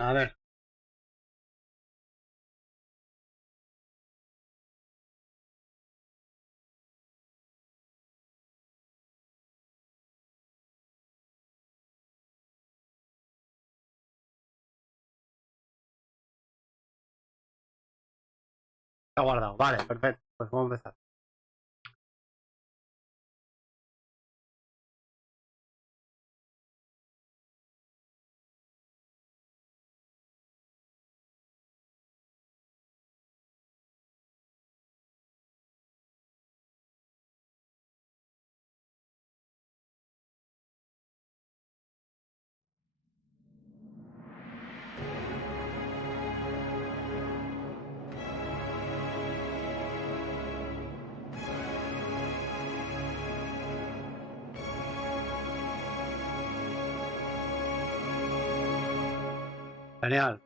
A ver. Está guardado. Vale, perfecto. Pues vamos a empezar. Genial.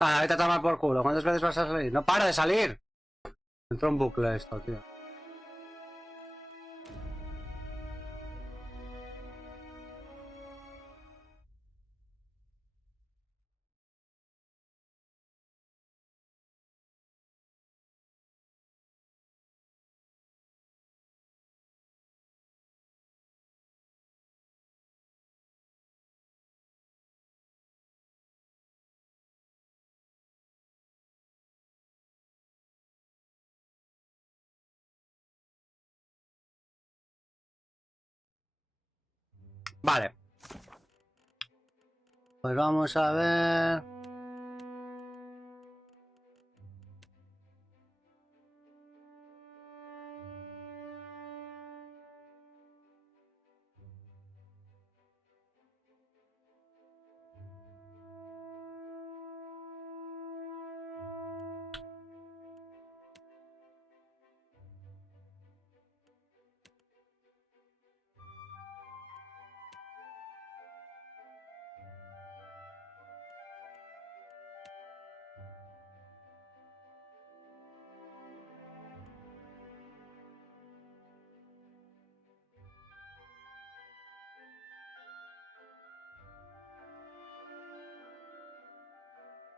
Ah, vete a tomar por culo. ¿Cuántas veces vas a salir? ¡No para de salir! Entró en bucle esto, tío. Vale. Pues vamos a ver.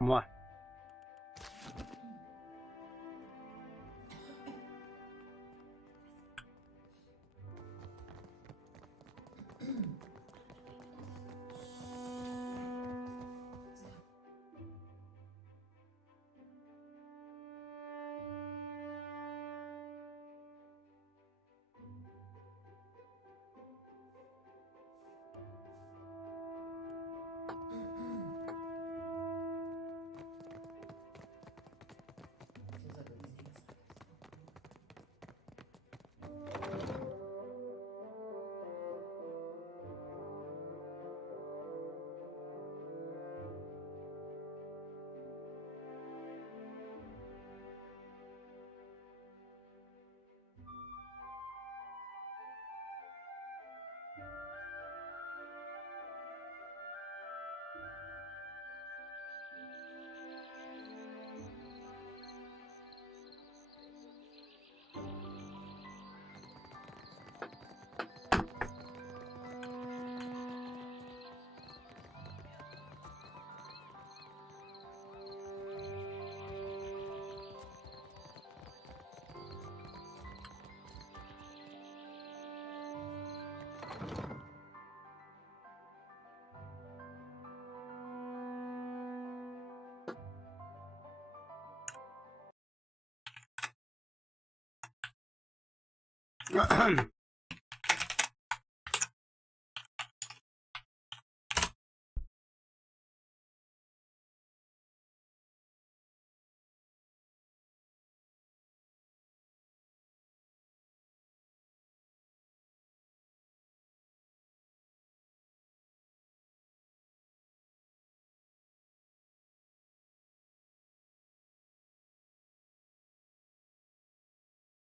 Bueno.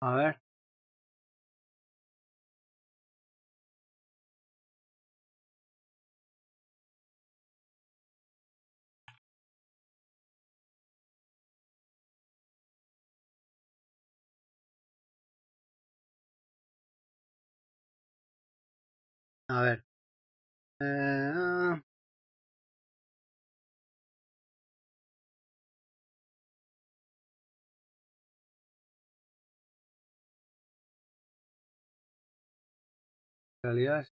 A ver. A ver. Realidad.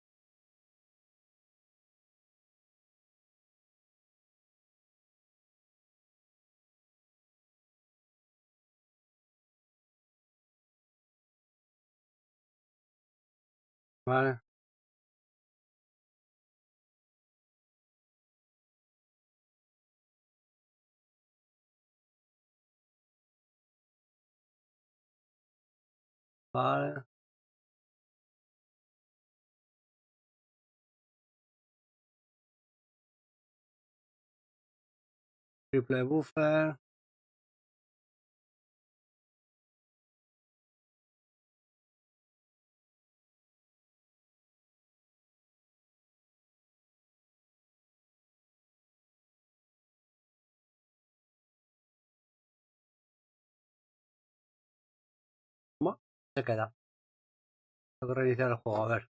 Vale. Vale. Triple buffer. ¿Cómo? Se queda. Tengo que reiniciar el juego, a ver.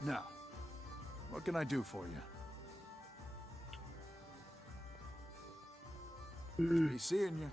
Now, what can I do for you? Be seeing you.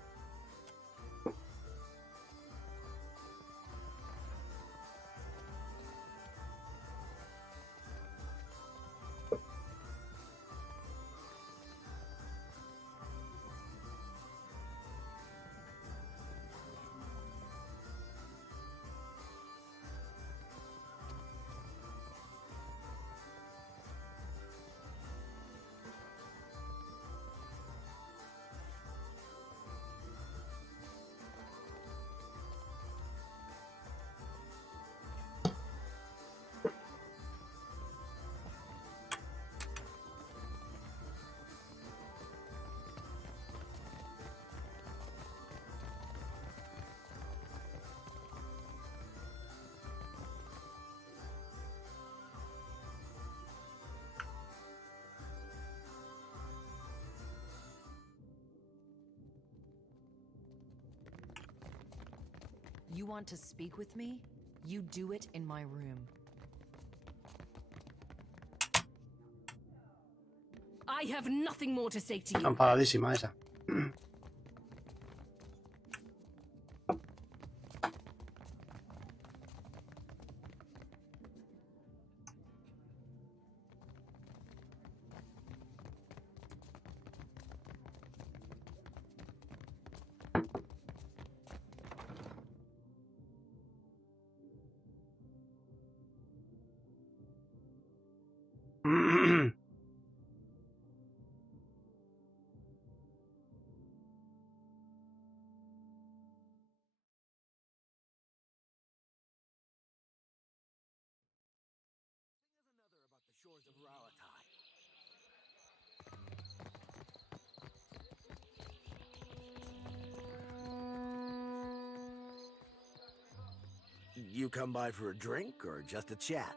You want to speak with me? You do it in my room. I have nothing more to say to you. Enfadadísima esa. you come by for a drink or just a chat?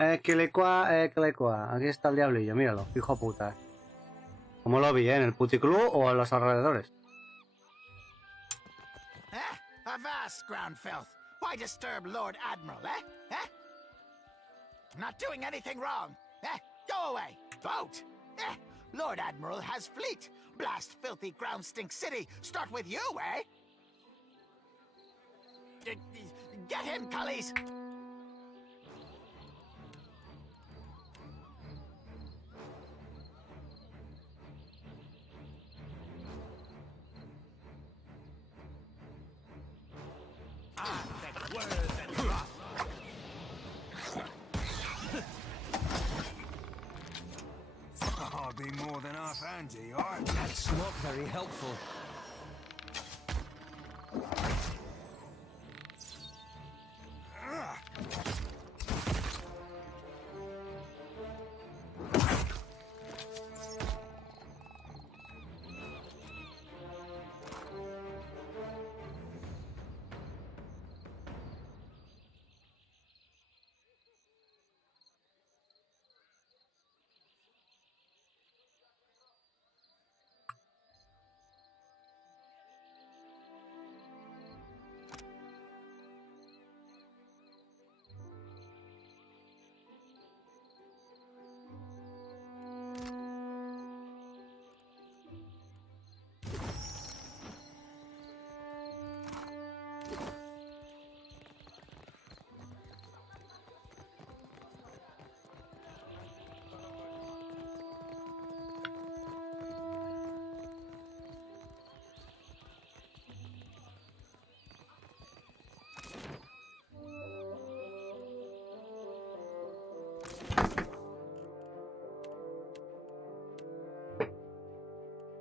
Equilecua. Aquí está el diablillo, míralo, hijo puta. ¿Cómo lo vi, en el puticlub o en los alrededores? Avast, ground filth. Why disturb Lord Admiral, Not doing anything wrong, Go away, boat. Lord Admiral has fleet. Blast filthy ground stink city. Start with you, Get him, cullies. I'll be more than half handy, alright? That's not very helpful.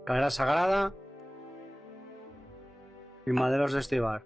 Cadera sagrada y maderos de estibar.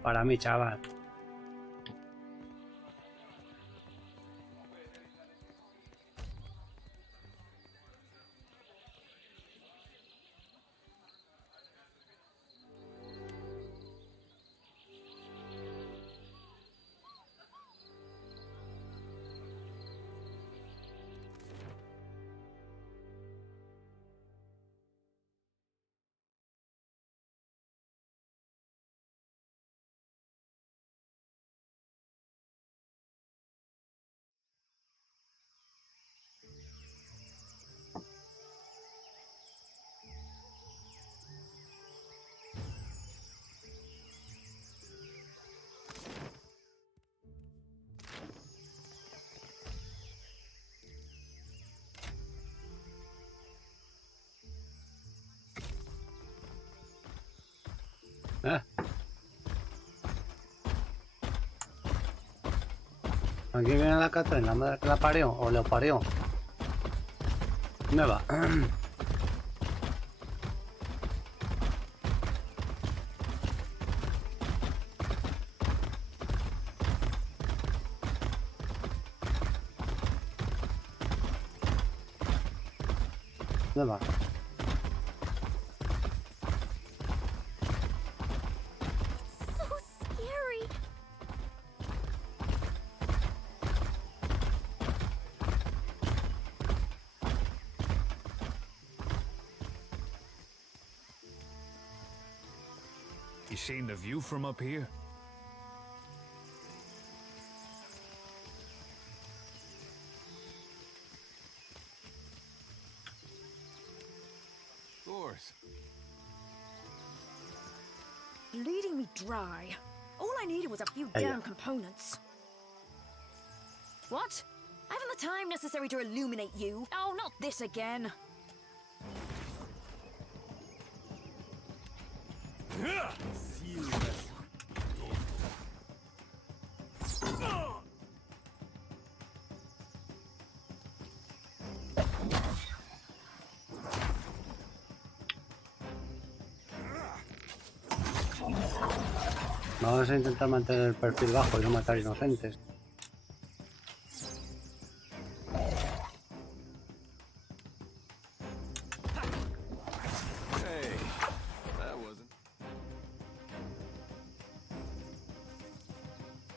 Para mí, chaval. ¿Eh? Aquí viene la Catherine, la madre que la parió, o le parió. ¿Dónde va? ¿Dónde va? So scary. You seen the view from up here? Of course. Leading me dry. All I needed was a few Hey. damn components. What? I haven't the time necessary to illuminate you. Oh, not this again. Vamos a intentar mantener el perfil bajo y no matar inocentes. Hey, that wasn't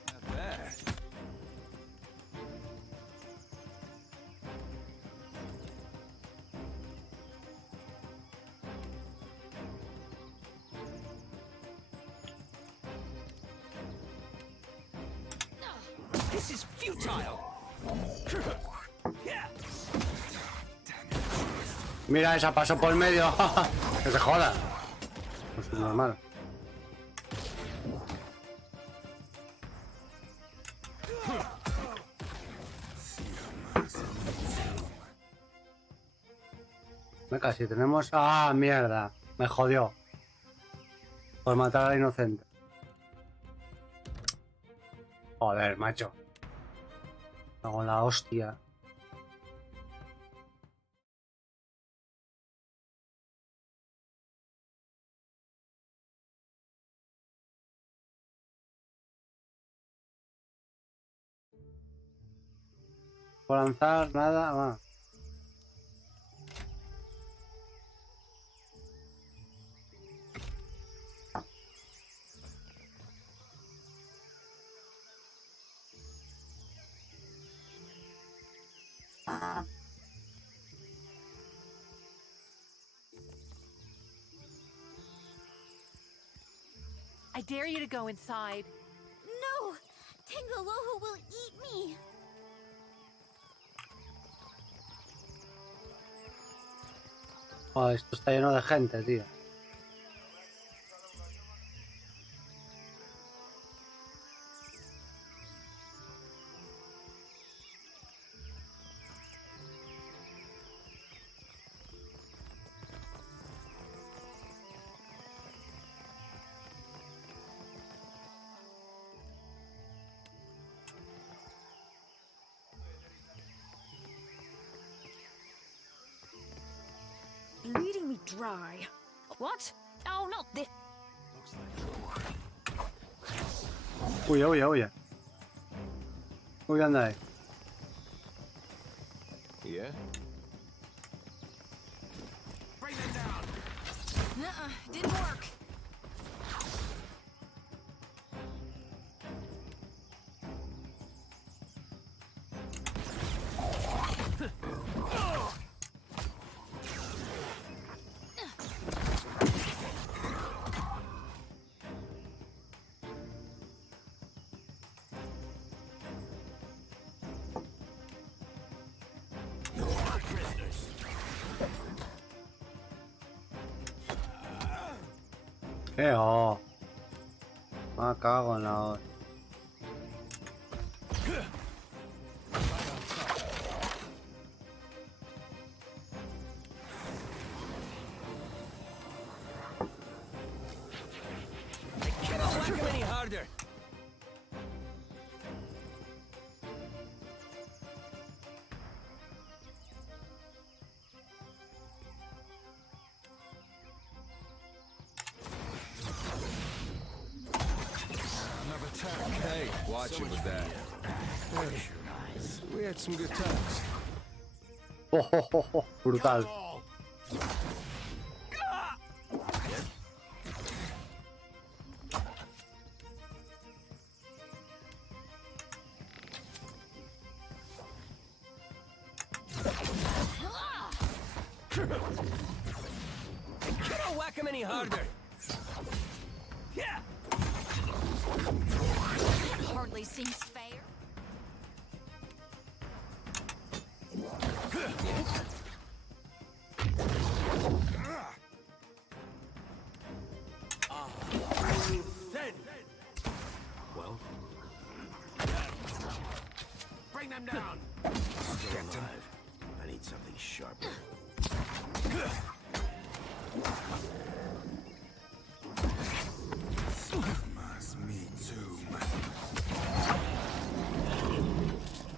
that bad. This is futile. Mira, esa pasó por el medio. Que se joda. Pues es normal. Venga, si tenemos... ¡Ah, mierda! Me jodió. Por matar a la inocente. Joder, macho. Hago la hostia. Por lanzar nada más. I dare you to go inside. No! Tangaloho will eat me! Oh, esto está lleno de gente, tío. Leading me dry. What? Oh, not this. Huye, huye, huye. Huye, anda ahí. Yeah. Didn't work. Oh. Me cago en la hora. Hey, watch it with that. Hey, we had some good times. Oh, oh, oh, oh, brutal. Can't whack him any harder. Yeah. Hardly seems fair. Well, Bring them down. still alive. I need something sharper.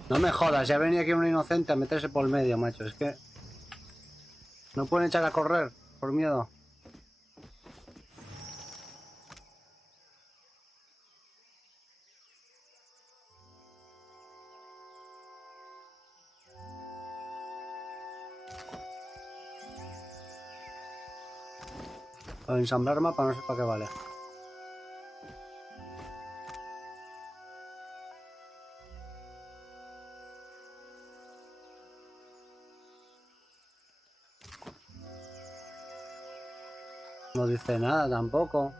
No me jodas, ya venía aquí un inocente a meterse por el medio, macho. Es que no pueden echar a correr por miedo. Para ensamblar mapa no sé para qué vale. No dice nada tampoco.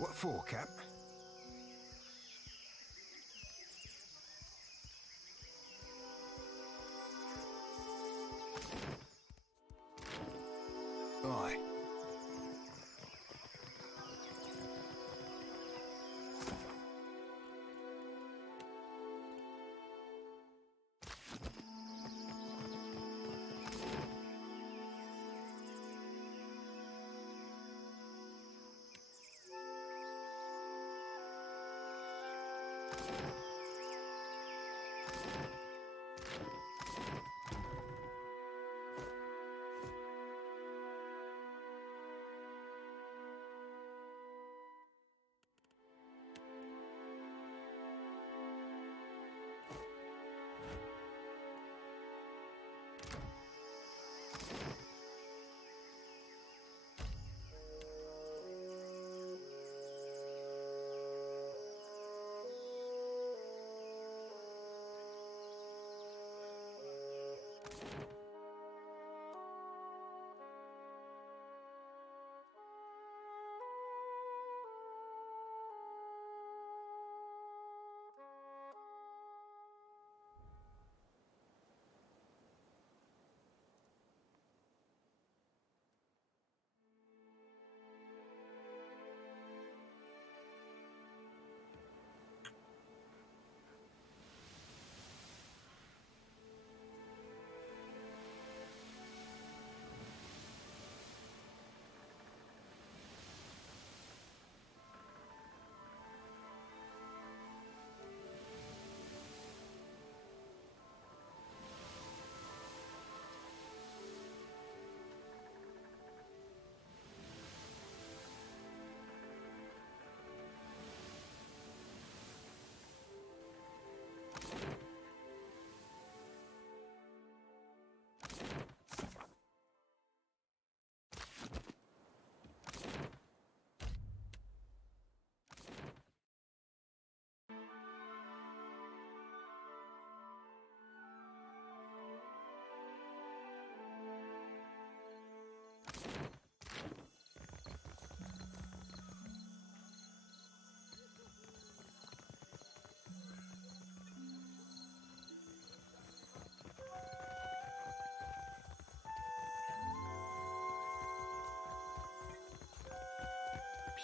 What for, Cap? Aye.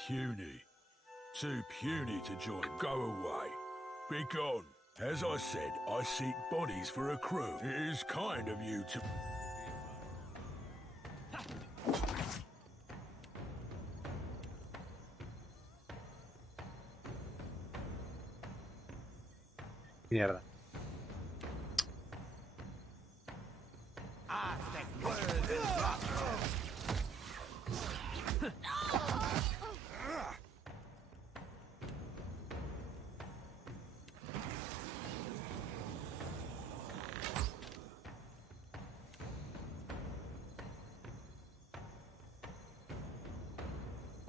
Puny. Too puny to join. Go away. Be gone. As I said, I seek bodies for a crew. It is kind of you to... Mierda.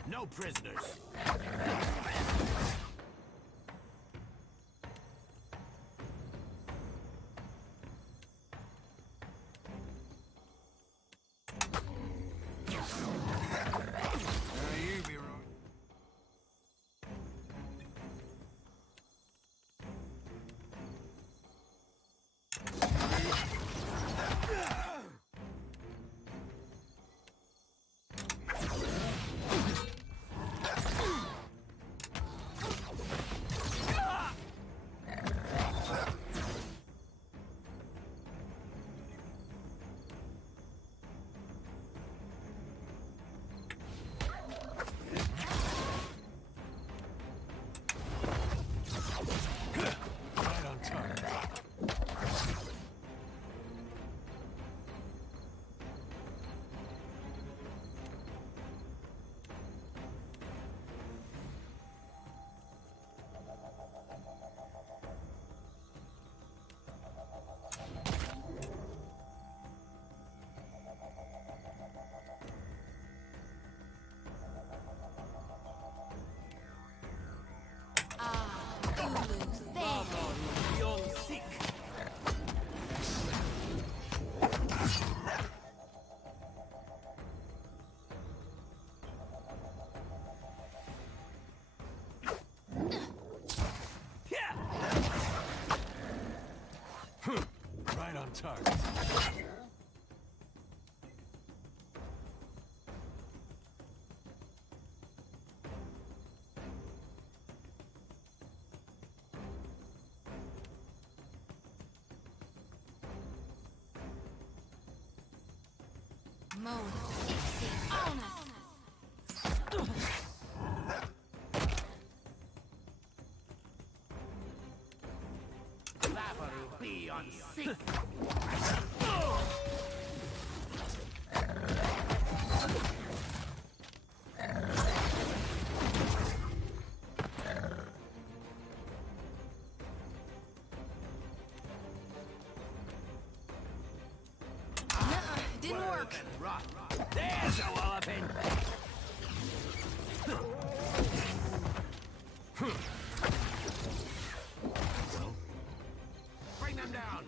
No prisoners. You be right. Didn't work. There's a walloping. Bring them down.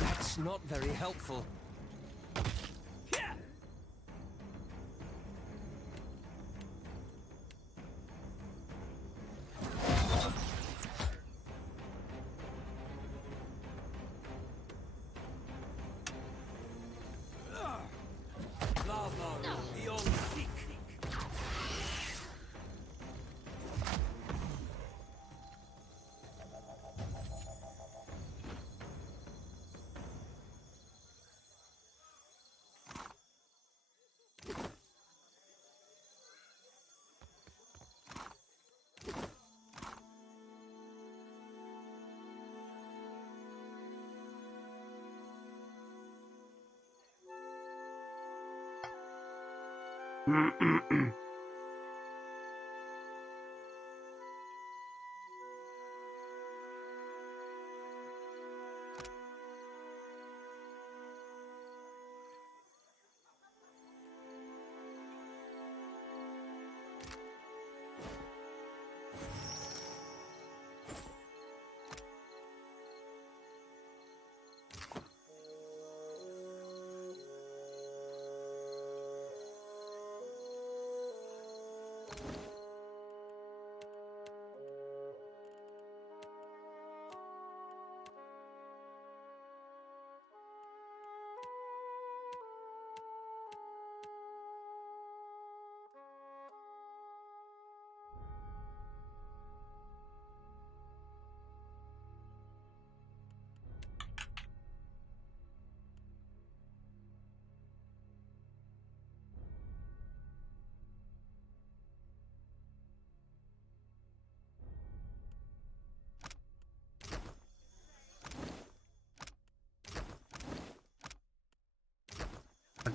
That's not very helpful.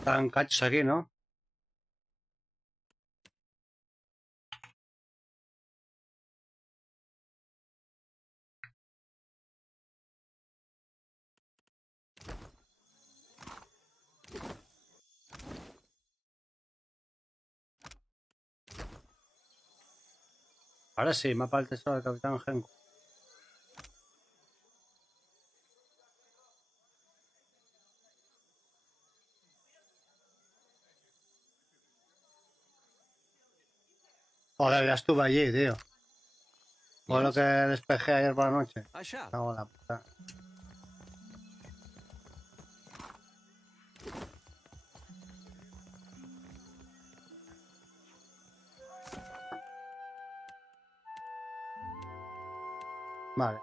Faltan cachos aquí, ¿no? Ahora sí, mapa del tesoro del Capitán Genko. Joder, ya estuve allí, tío. Fue lo que despejé ayer por la noche. I shall. Cago en la puta. Vale.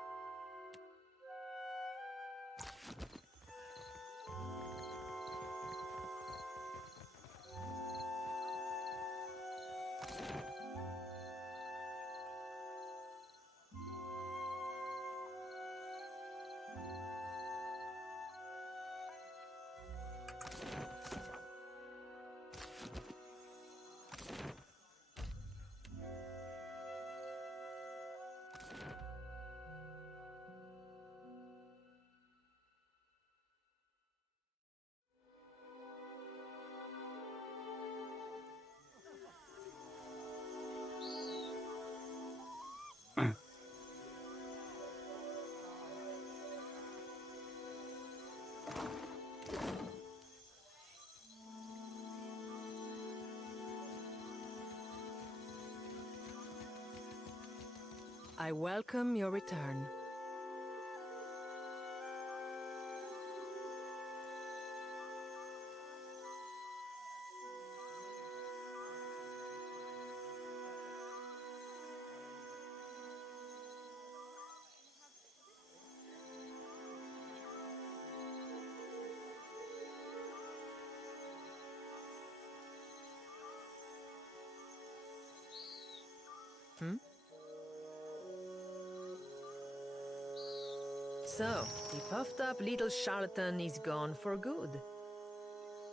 I welcome your return. So, the puffed-up little charlatan is gone for good.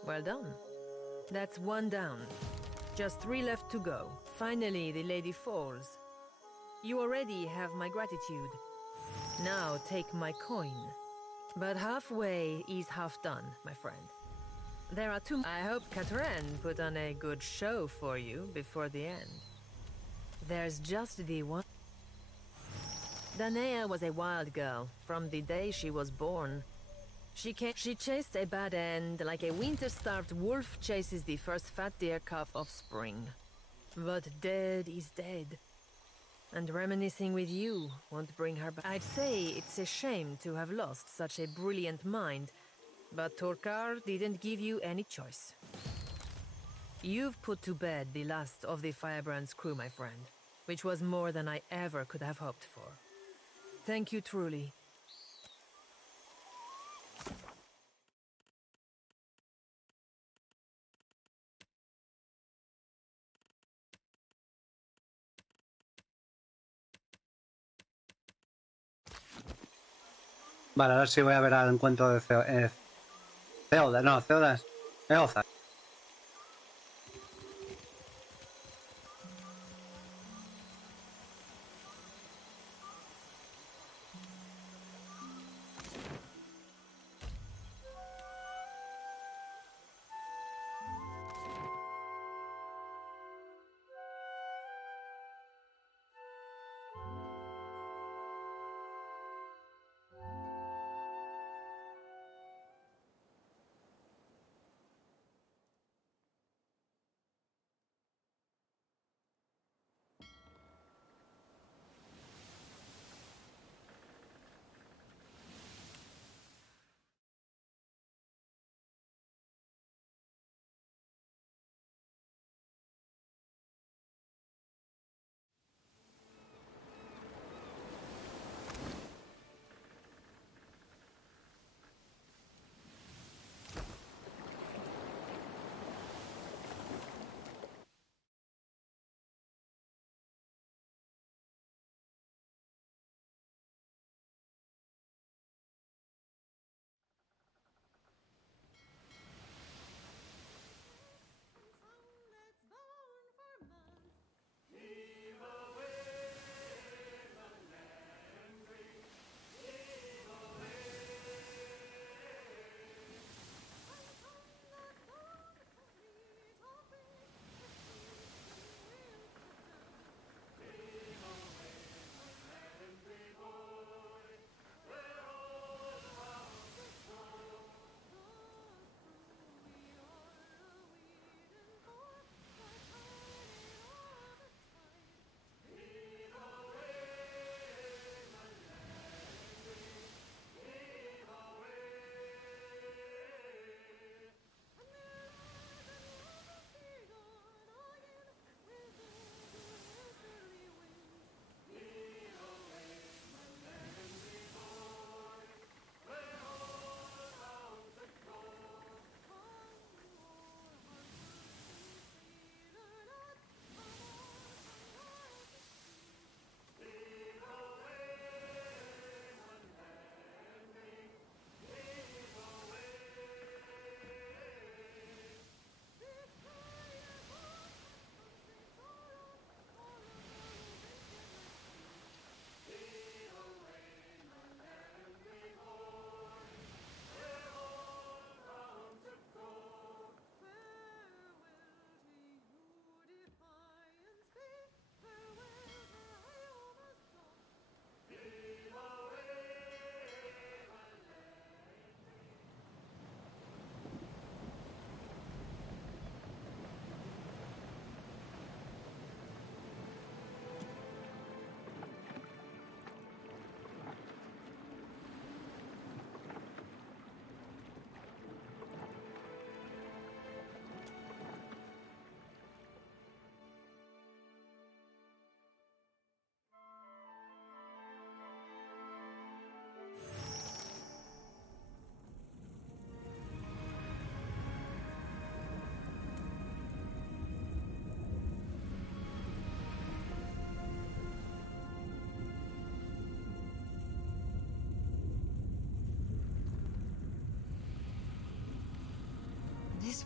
Well done. That's one down. Just 3 left to go. Finally, the lady falls. You already have my gratitude. Now take my coin. But halfway is half done, my friend. There are 2. I hope Catherine put on a good show for you before the end. There's just the one. Danae was a wild girl from the day she was born. She chased a bad end like a winter-starved wolf chases the first fat deer calf of spring. But dead is dead. And reminiscing with you won't bring her back. I'd say it's a shame to have lost such a brilliant mind, but Torkar didn't give you any choice. You've put to bed the last of the Firebrand's crew, my friend, which was more than I ever could have hoped for. Thank you truly. Vale, ahora sí voy a ver al encuentro de Eothas, no, Eothas.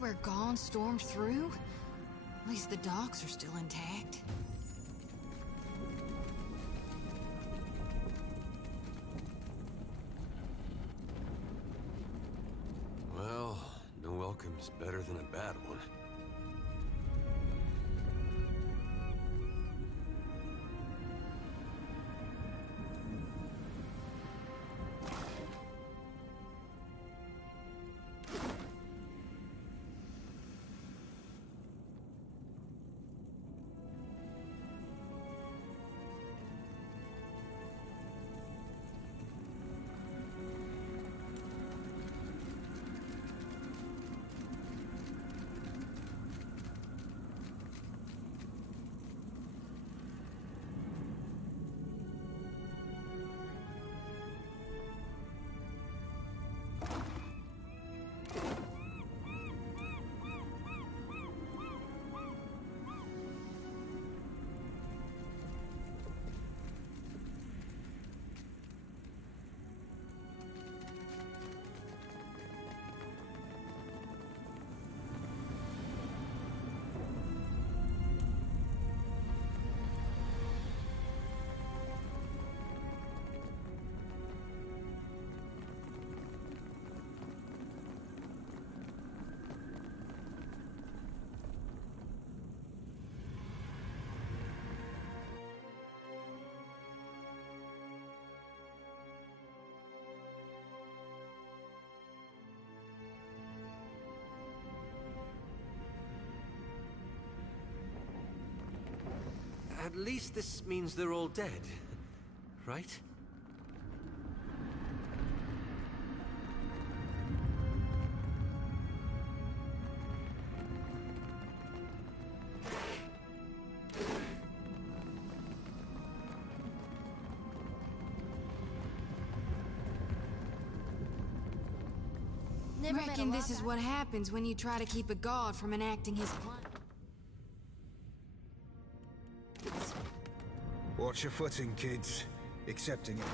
where Gaunt stormed through? At least the docks are still intact. Well, no welcome's better than a bad one. At least this means they're all dead, right? Reckon this is what happens when you try to keep a god from enacting his plan. Watch your footing, kids. Accepting it.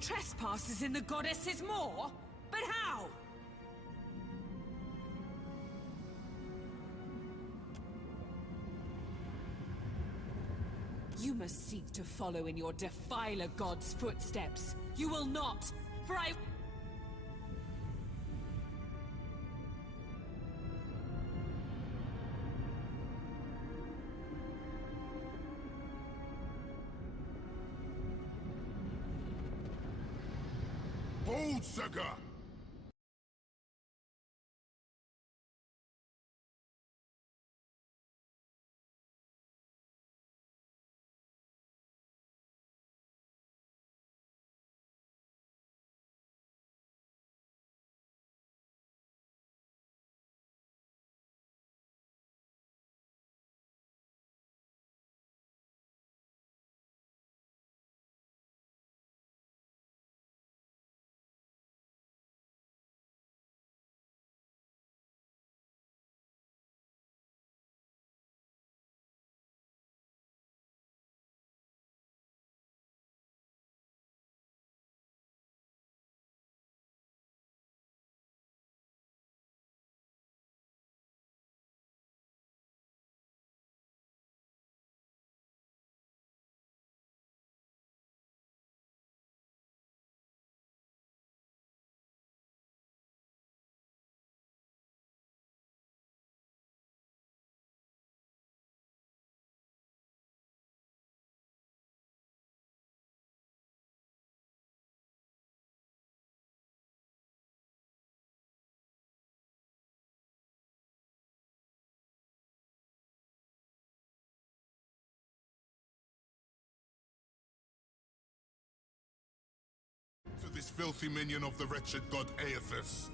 Trespasses in the goddess's maw? But how? You must seek to follow in your defiler god's footsteps. You will not, for I... Sugar! this filthy minion of the wretched god Eothas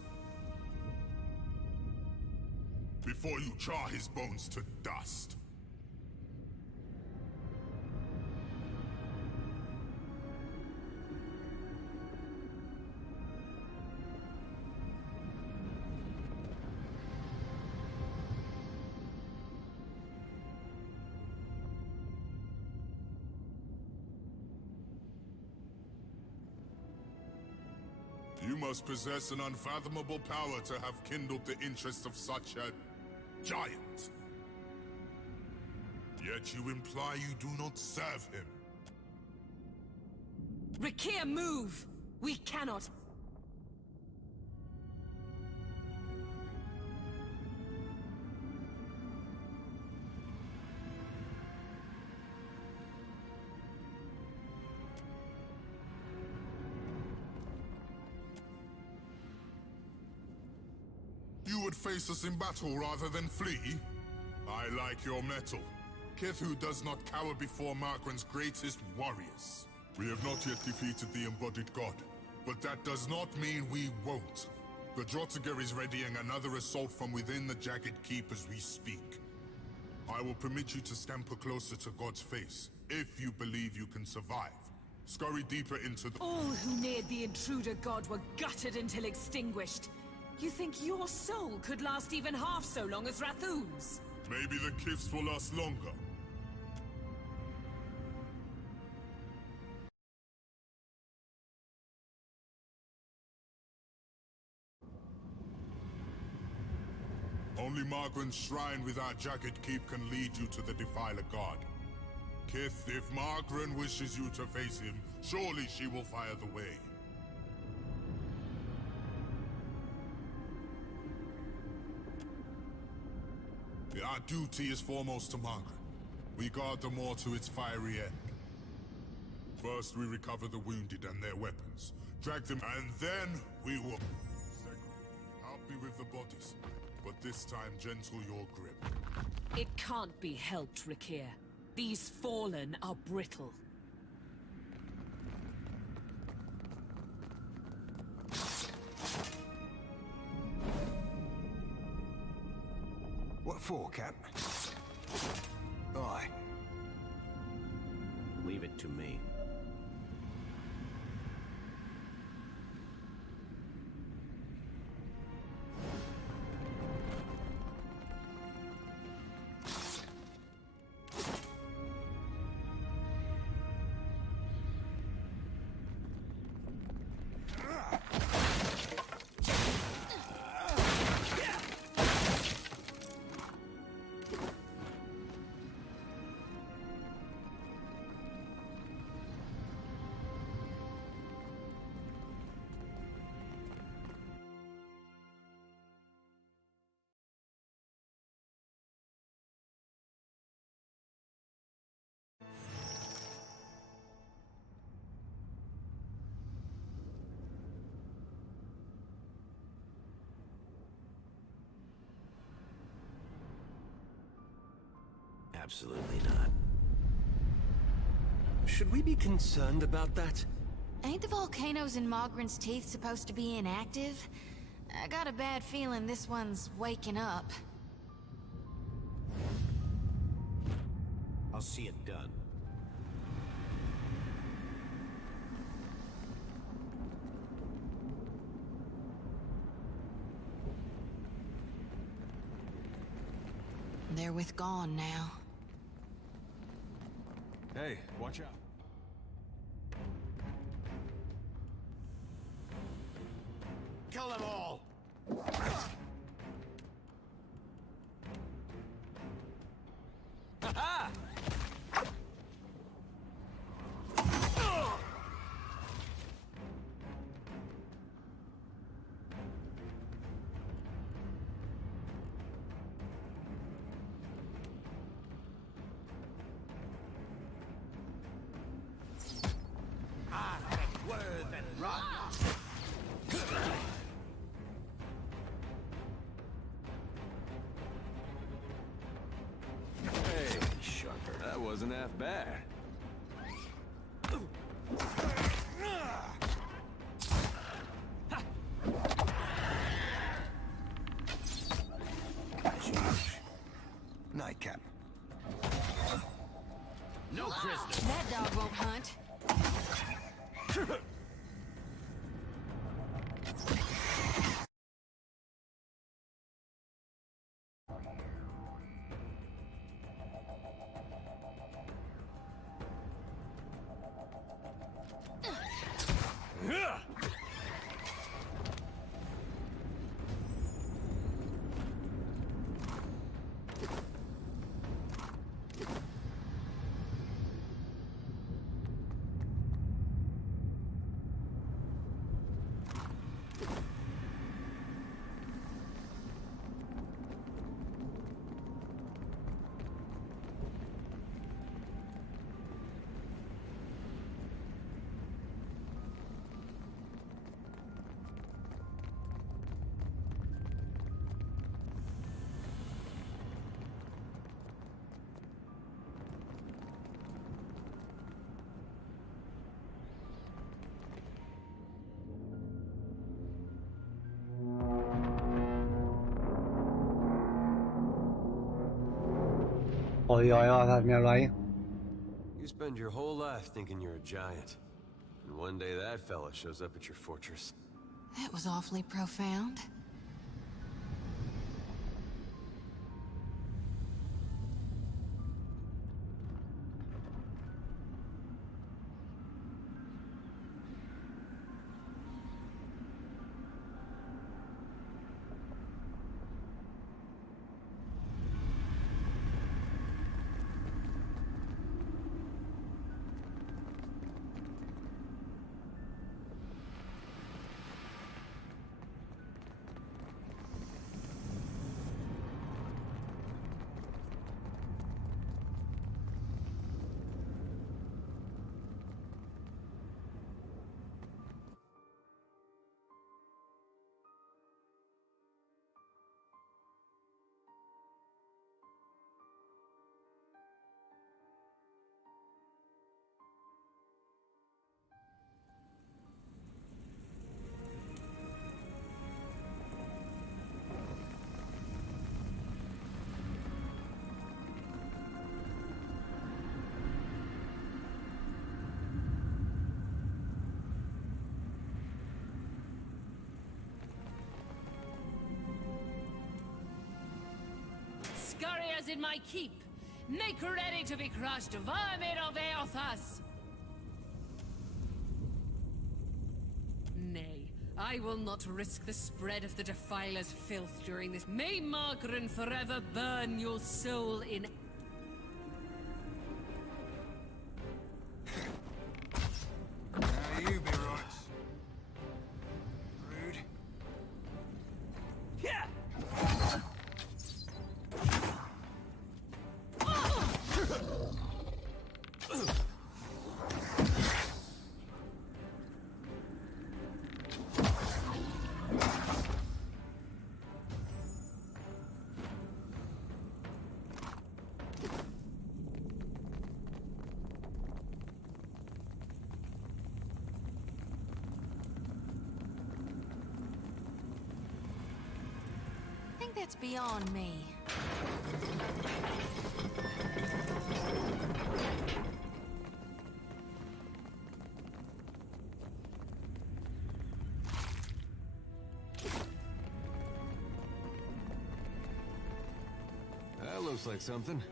before you char his bones to dust. You must possess an unfathomable power to have kindled the interest of such a giant. Yet you imply you do not serve him. Rakir, move! We cannot. You would face us in battle rather than flee? I like your mettle. Kethu does not cower before Margren's greatest warriors. We have not yet defeated the embodied god, but that does not mean we won't. The Drotiger is readying another assault from within the Jagged Keep as we speak. I will permit you to scamper closer to God's face, if you believe you can survive. Scurry deeper into the— All who neared the intruder god were gutted until extinguished. You think your soul could last even half so long as Rathun's? Maybe the Kifs will last longer. Only Margren's shrine with our Jagged Keep can lead you to the Defiler God. Kith, if Margren wishes you to face him, surely she will fire the way. Our duty is foremost to Margren. We guard the moor to its fiery end. First, we recover the wounded and their weapons. Drag them, and then we will— Second, help me with the bodies. But this time, gentle your grip. It can't be helped, Rakir. These fallen are brittle. What for, Cap? Aye. Leave it to me. Absolutely not. Should we be concerned about that? Ain't the volcanoes in Mogren's Teeth supposed to be inactive? I got a bad feeling this one's waking up. I'll see it done. They're with gone now. Hey, watch out. Kill them all! Ha-ha! That wasn't half bad. Nightcap. No prisoner. That dog won't hunt. Jodido, Eothas, míralo ahí. You spend your whole life thinking you're a giant. And one day that fella shows up at your fortress. That was awfully profound. Scurriers in my keep! Make ready to be crushed, vermin of Eothas! Nay, I will not risk the spread of the Defiler's filth during this. May Margaret forever burn your soul in... Now you be right. Rude. Yeah! I think that's beyond me. That looks like something.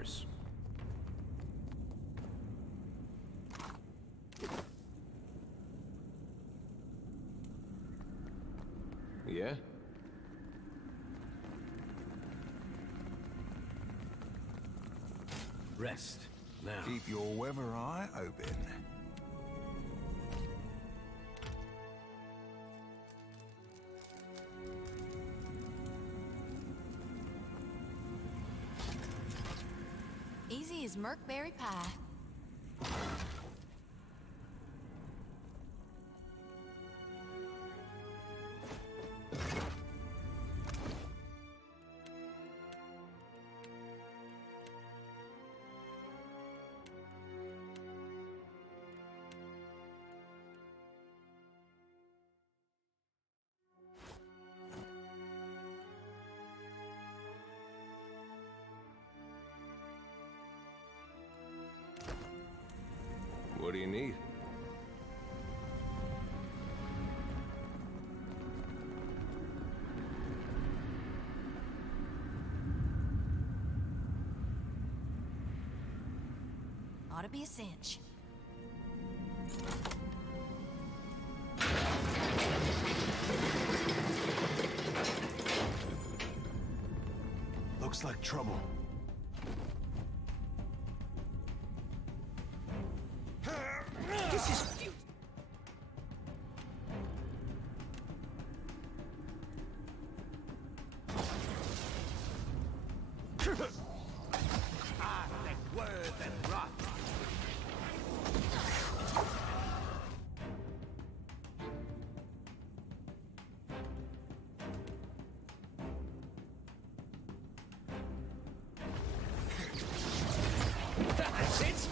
course. Yeah? Rest. Now. Keep your weather eye open. Easy as Merkberry pie. What do you need? Ought to be a cinch. Looks like trouble. This is That's it!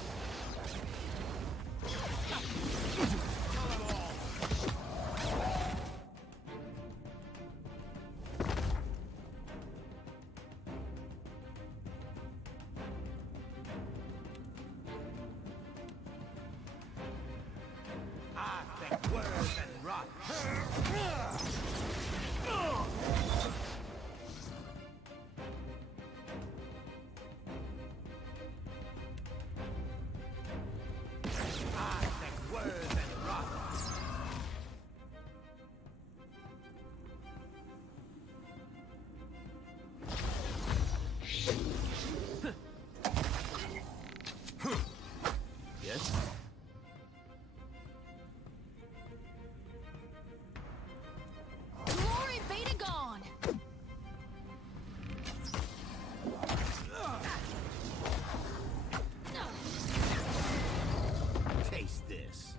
I think worse than rot. I think worse than rot. Yes? Glory be to gone! Taste this.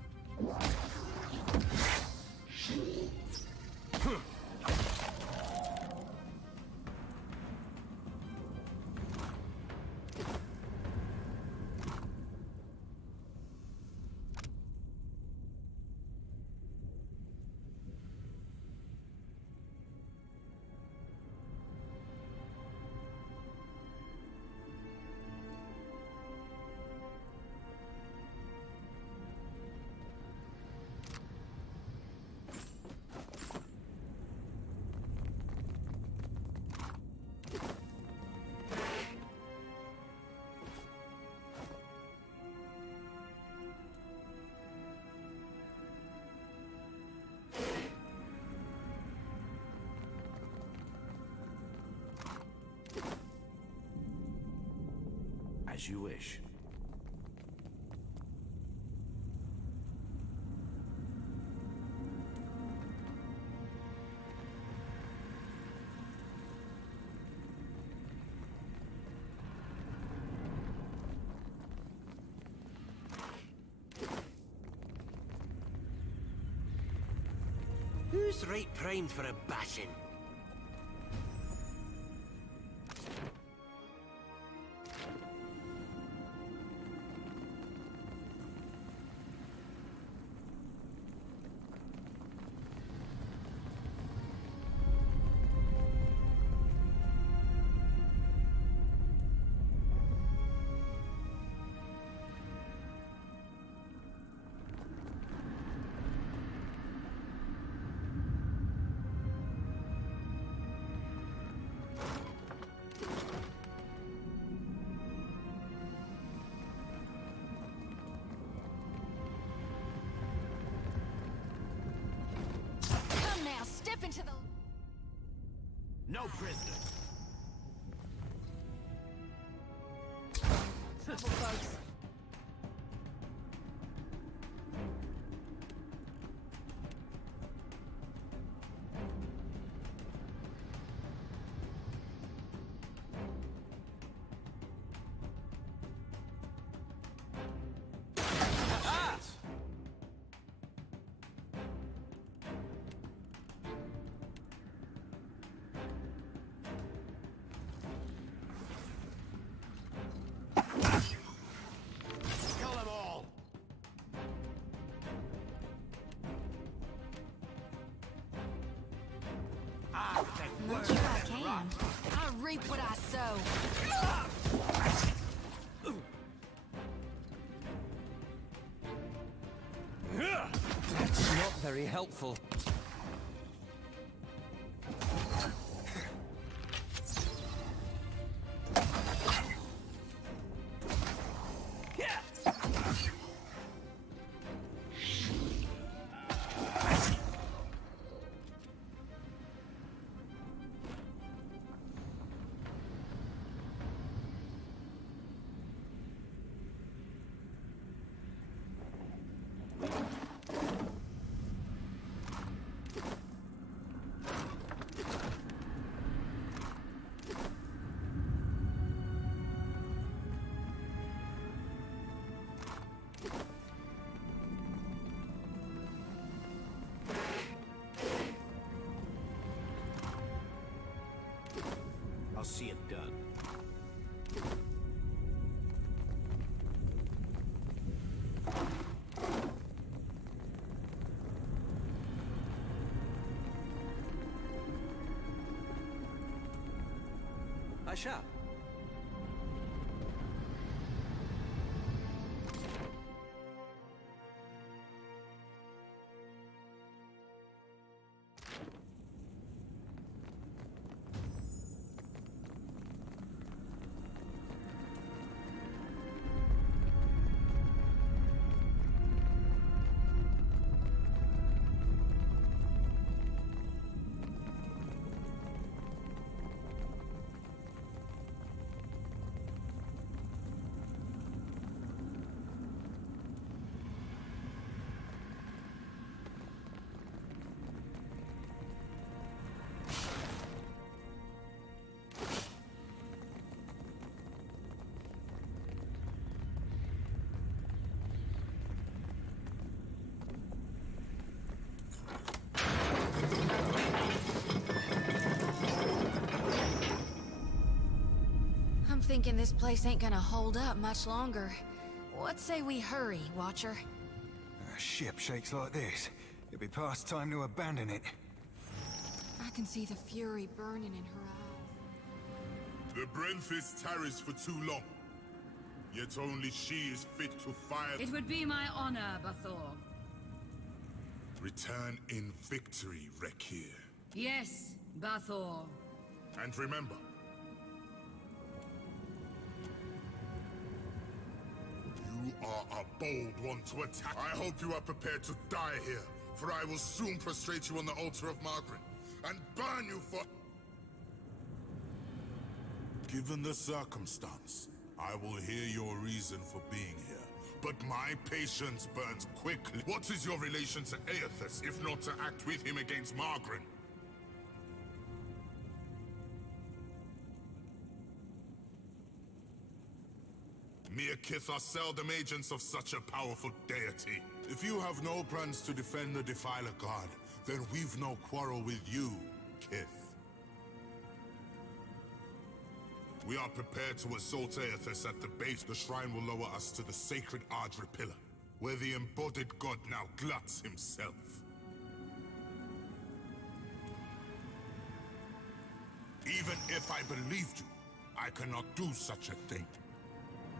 As you wish. Who's right primed for a bashing? prisoner. Trouble, folks. Kill them all. I'll take Not sure I can. I reap what I sow. That's not very helpful. I'll see it done. I shall. I'm thinking this place ain't gonna hold up much longer. What say we hurry, Watcher? A ship shakes like this. It'd be past time to abandon it. I can see the fury burning in her eyes. The Brentfist tarries for too long. Yet only she is fit to fire. It would be my honor, Bathor. Return in victory, Rekir. Yes, Bathor. And remember, you are a bold one to attack. I hope you are prepared to die here, for I will soon prostrate you on the altar of Margaret and burn you for... Given the circumstance, I will hear your reason for being here. But my patience burns quickly. What is your relation to Eothas, if not to act with him against Margaret? Mere Kith are seldom agents of such a powerful deity. If you have no plans to defend the Defiler God, then we've no quarrel with you, Kith. We are prepared to assault Eothas at the base. The shrine will lower us to the sacred Ardra pillar, where the embodied god now gluts himself. Even if I believed you, I cannot do such a thing.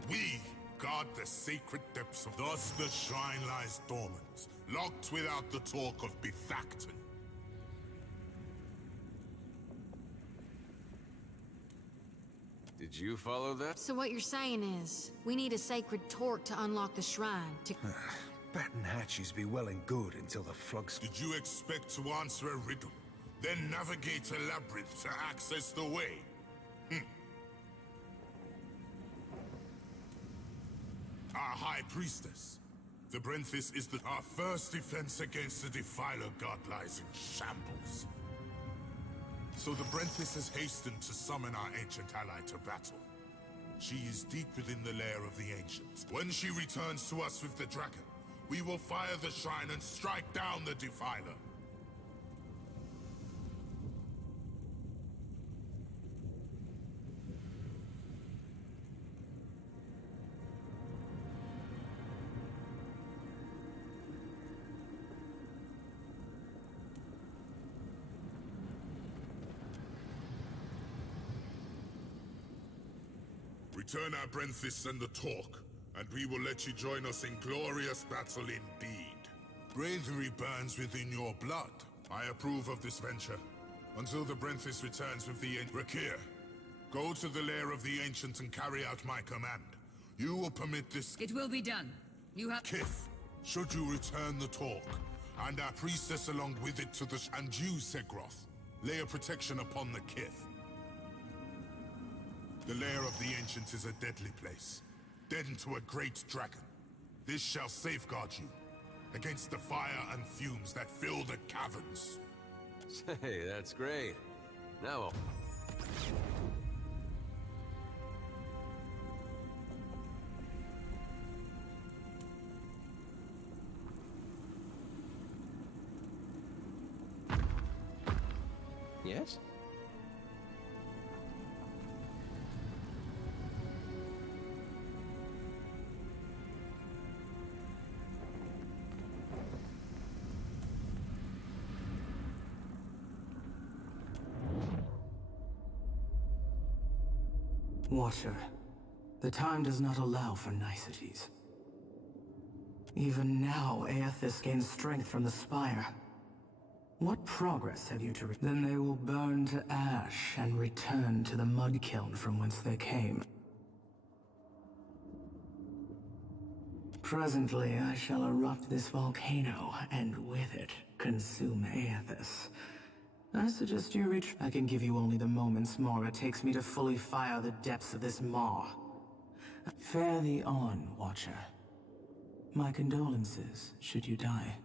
We guard the sacred depths of... Thus the shrine lies dormant, locked without the talk of Bethacton. Did you follow that? So what you're saying is, we need a sacred torch to unlock the shrine, to... Batten hatches be well and good until the flood's... Did you expect to answer a riddle? then navigate a labyrinth to access the way. Our High Priestess. The Brenthis is our first defense against the Defiler god lies in shambles. So the Brenthis has hastened to summon our ancient ally to battle. She is deep within the lair of the Ancients. When she returns to us with the dragon, we will fire the shrine and strike down the Defiler. Return our Brenthis and the talk, and we will let you join us in glorious battle indeed. Bravery burns within your blood. I approve of this venture. Until the Brenthis returns with the Rakir, go to the lair of the Ancient and carry out my command. You will permit this— It will be done. You have— Kith, should you return the talk, and our priestess along with it to the— And you, Segroth, lay a protection upon the Kith. The lair of the Ancient is a deadly place, den to a great dragon. This shall safeguard you against the fire and fumes that fill the caverns. Hey, that's great. Now yes? Watcher, the time does not allow for niceties. Even now, Eothas gains strength from the spire. What progress have you to— Then they will burn to ash and return to the mud kiln from whence they came. Presently, I shall erupt this volcano, and with it, consume Eothas. I suggest you reach— I can give you only the moments more it takes me to fully fire the depths of this maw. Fare thee on, Watcher. My condolences, should you die.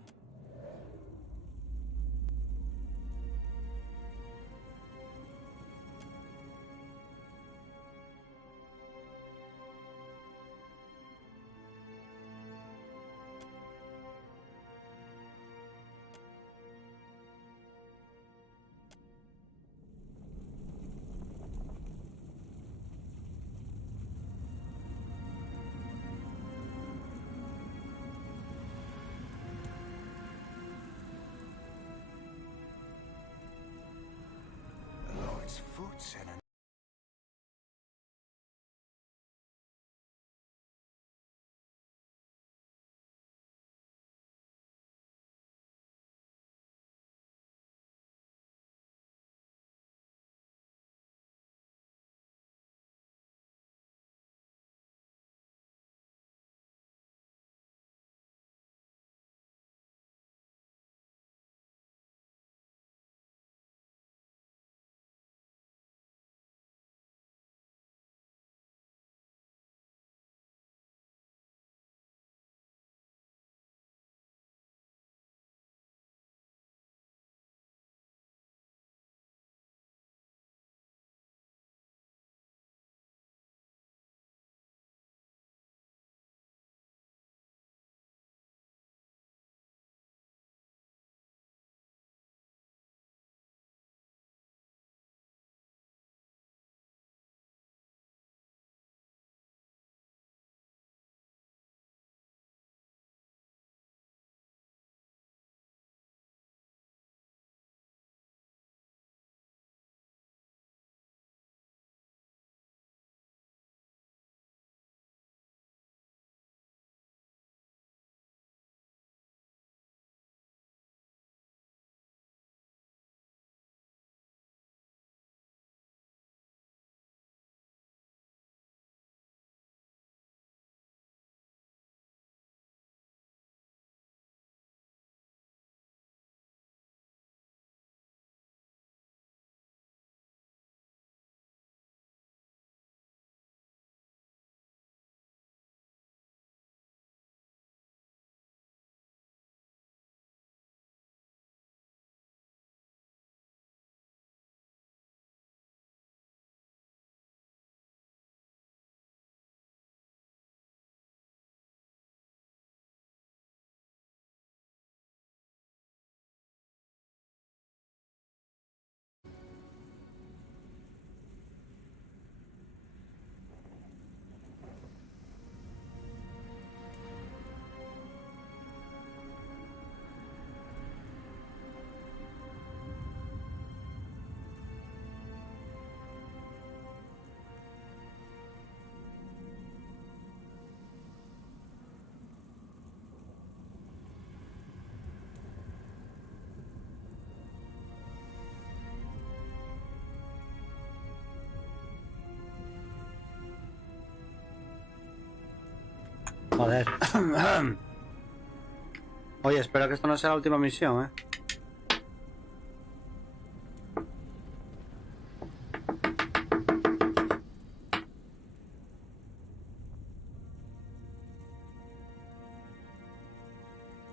Oye, espero que esto no sea la última misión, ¿eh?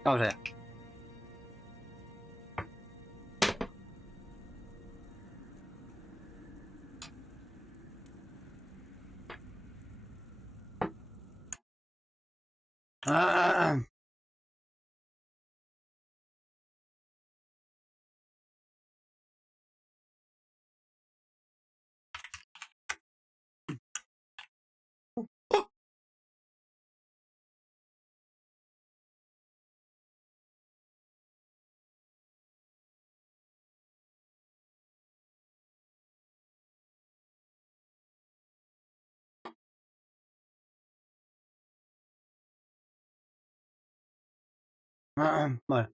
Vamos allá. Vale.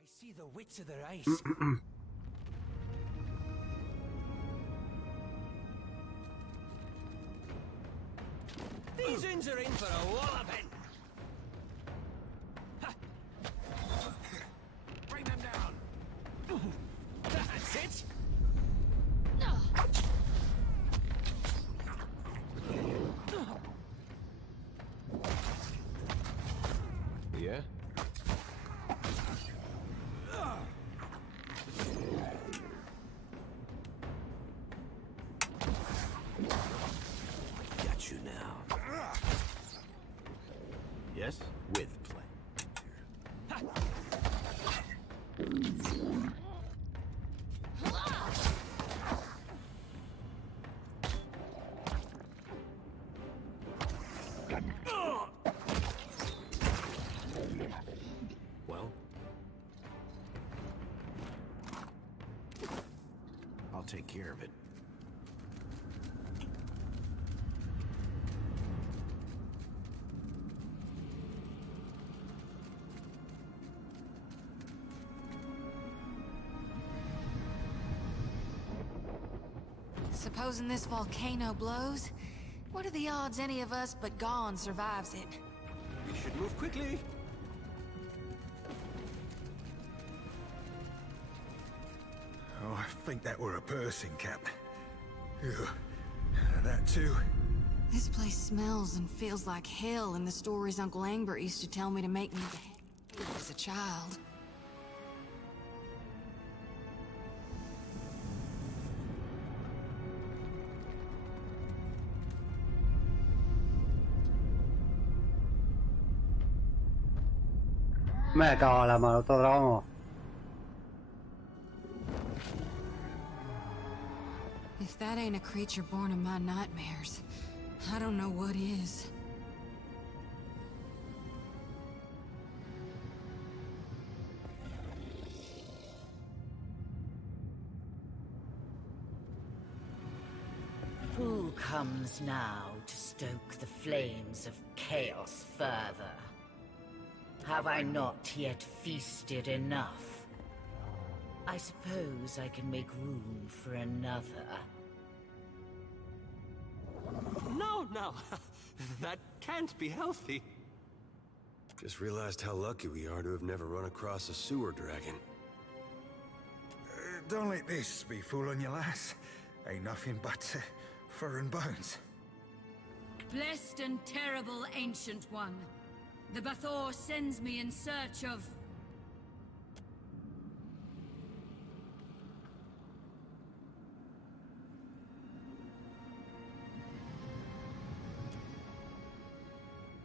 I see the wits of their eyes. These uns are in for a walloping. Bring them down. That's it. Yeah? Got you now. Yes, with play. Well, I'll take care of it. Supposing this volcano blows, what are the odds any of us but Gone survives it? We should move quickly. Oh, I think that were a person, Cap. Ew. That too. This place smells and feels like hell in the stories Uncle Angbert used to tell me to make me behave as a child. Me cago en la mano, otro dragón. If that ain't a creature born of my nightmares, I don't know what is. Who comes now to stoke the flames of chaos further? Have I not yet feasted enough? I suppose I can make room for another. now. That can't be healthy. Just realized how lucky we are to have never run across a sewer dragon. Don't let this be fooling you, lass. Ain't nothing but fur and bones. Blessed and terrible Ancient One. The Bathor sends me in search of...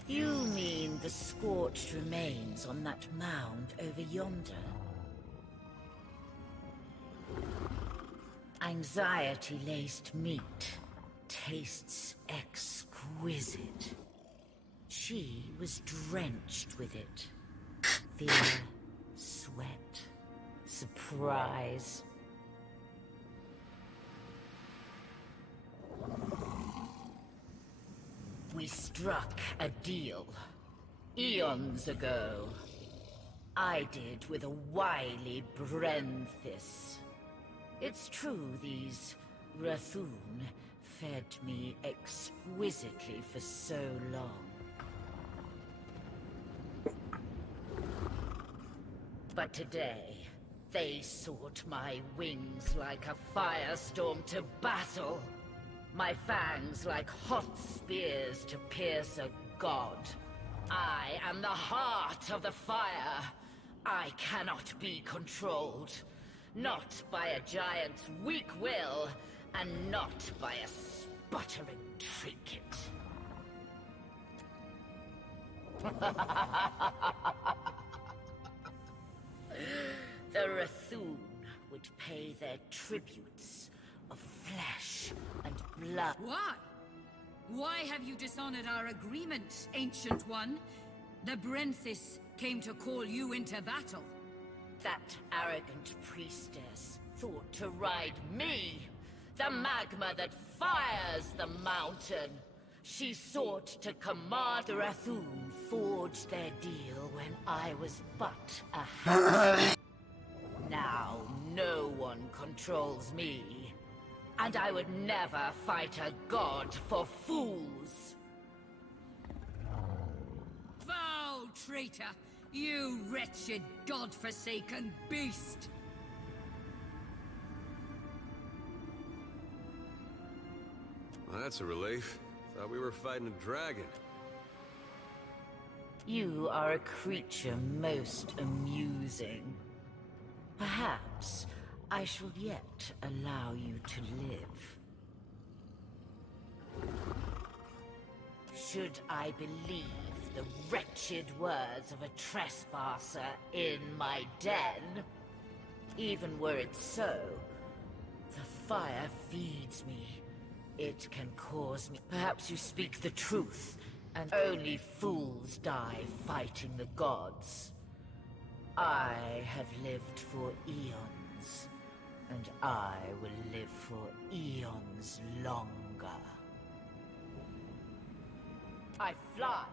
You mean the scorched remains on that mound over yonder? Anxiety-laced meat tastes exquisite. She was drenched with it. Fear, sweat, surprise. We struck a deal eons ago. I did with a wily Brenthis. It's true these Rathun fed me exquisitely for so long. But today, they sought my wings like a firestorm to battle. My fangs like hot spears to pierce a god. I am the heart of the fire. I cannot be controlled. Not by a giant's weak will, and not by a sputtering trinket. The Rathun would pay their tributes of flesh and blood. Why? Why have you dishonored our agreement, Ancient One? The Brenthis came to call you into battle. That arrogant priestess thought to ride me, the magma that fires the mountain. She sought to command the Rathun forged their deal when I was but a hatch. Now no one controls me, and I would never fight a god for fools. Foul traitor! You wretched, god-forsaken beast! Well, that's a relief. Thought we were fighting a dragon. You are a creature most amusing. Perhaps I shall yet allow you to live. Should I believe the wretched words of a trespasser in my den? Even were it so, the fire feeds me. It can cause me... Perhaps you speak the truth, and only fools die fighting the gods. I have lived for eons, and I will live for eons longer. I fly.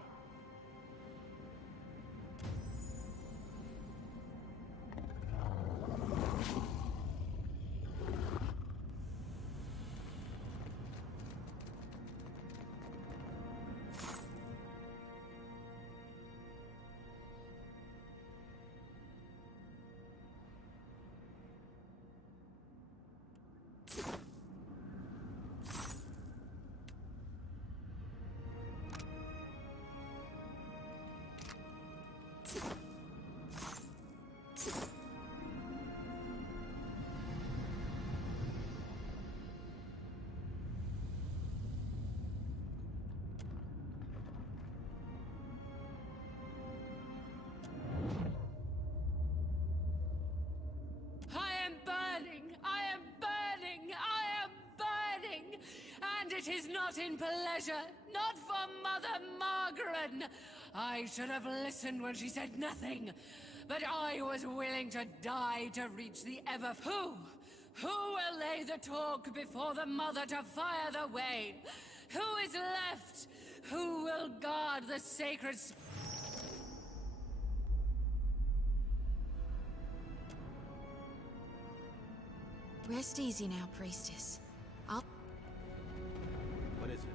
It is not in pleasure, not for Mother Margaret. I should have listened when she said nothing, but I was willing to die to reach the ever... Who will lay the talk before the Mother to fire the way? Who is left? Who will guard the sacred... Rest easy now, priestess. I'll... What is it?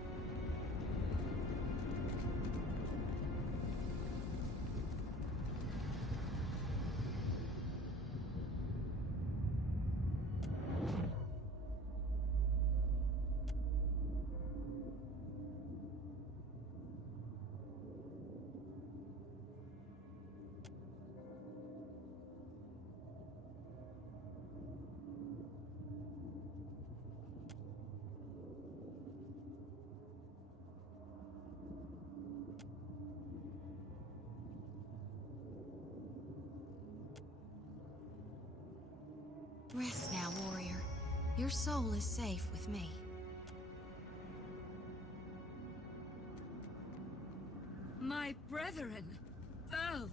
Rest now, warrior. Your soul is safe with me. My brethren, Veld.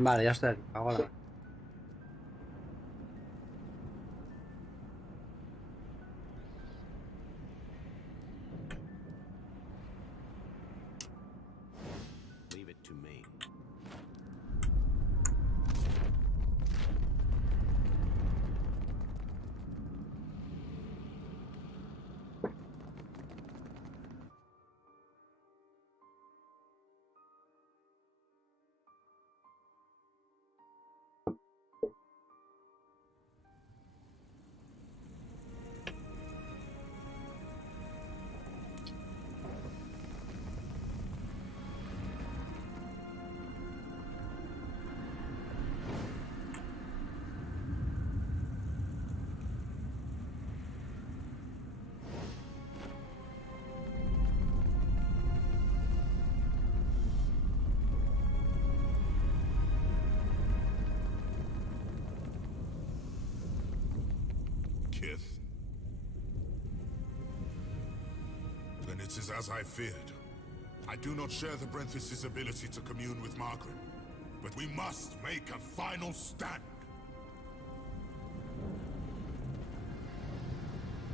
Vale, ya estoy aquí. Ahora. Leave it to me. Kith. Then it is as I feared. I do not share the Brenthis' ability to commune with Margaret, but we must make a final stand.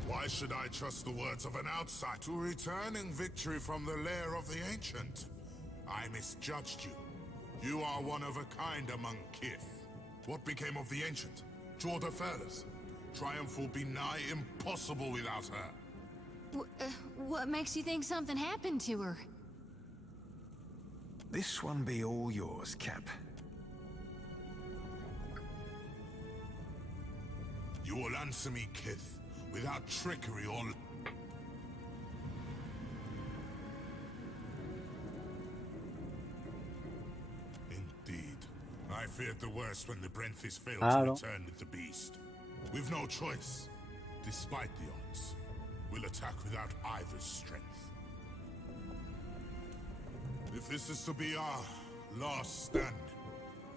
Why should I trust the words of an outsider? To returning victory from the lair of the Ancient. I misjudged you. You are one of a kind among Kith. What became of the Ancient? Jorda Fairless? Triumph will be nigh impossible without her. What makes you think something happened to her? This one be all yours, Cap. You will answer me, Kith, without trickery or... Indeed. I feared the worst when the Brenthis failed to return with the beast. We've no choice. Despite the odds, we'll attack without either's strength. If this is to be our last stand,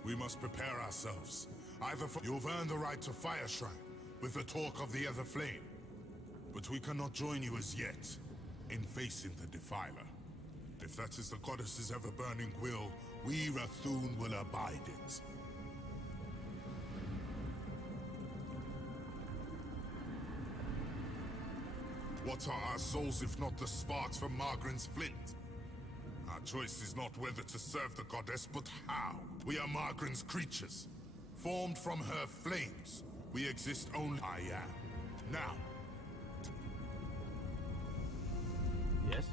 we must prepare ourselves. Either for... You've earned the right to Fire Shrine, with the talk of the Ether Flame. But we cannot join you as yet, in facing the Defiler. If that is the goddess's ever-burning will, we Rathun will abide it. What are our souls if not the sparks from Margaren's flint? Our choice is not whether to serve the goddess, but how. We are Margaren's creatures. Formed from her flames, we exist only... I am. Now. Yes?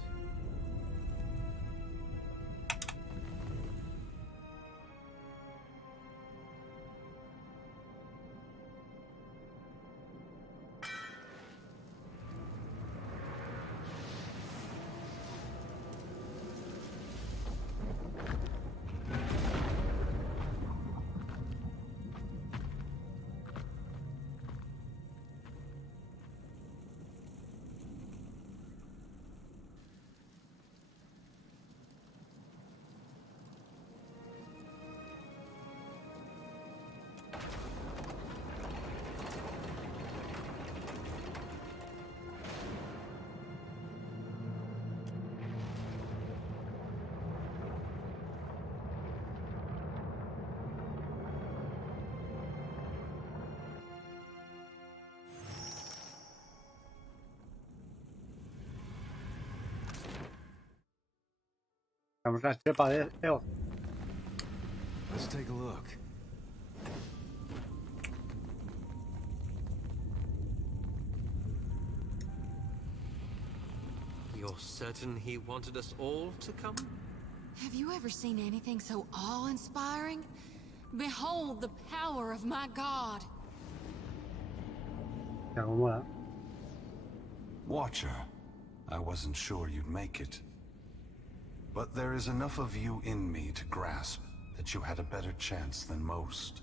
Vamos a la estrepa de Eothas. Let's take a look. You're certain he wanted us all to come? Have you ever seen anything so awe-inspiring? Behold the power of my god. Watcher, I wasn't sure you'd make it. But there is enough of you in me to grasp that you had a better chance than most.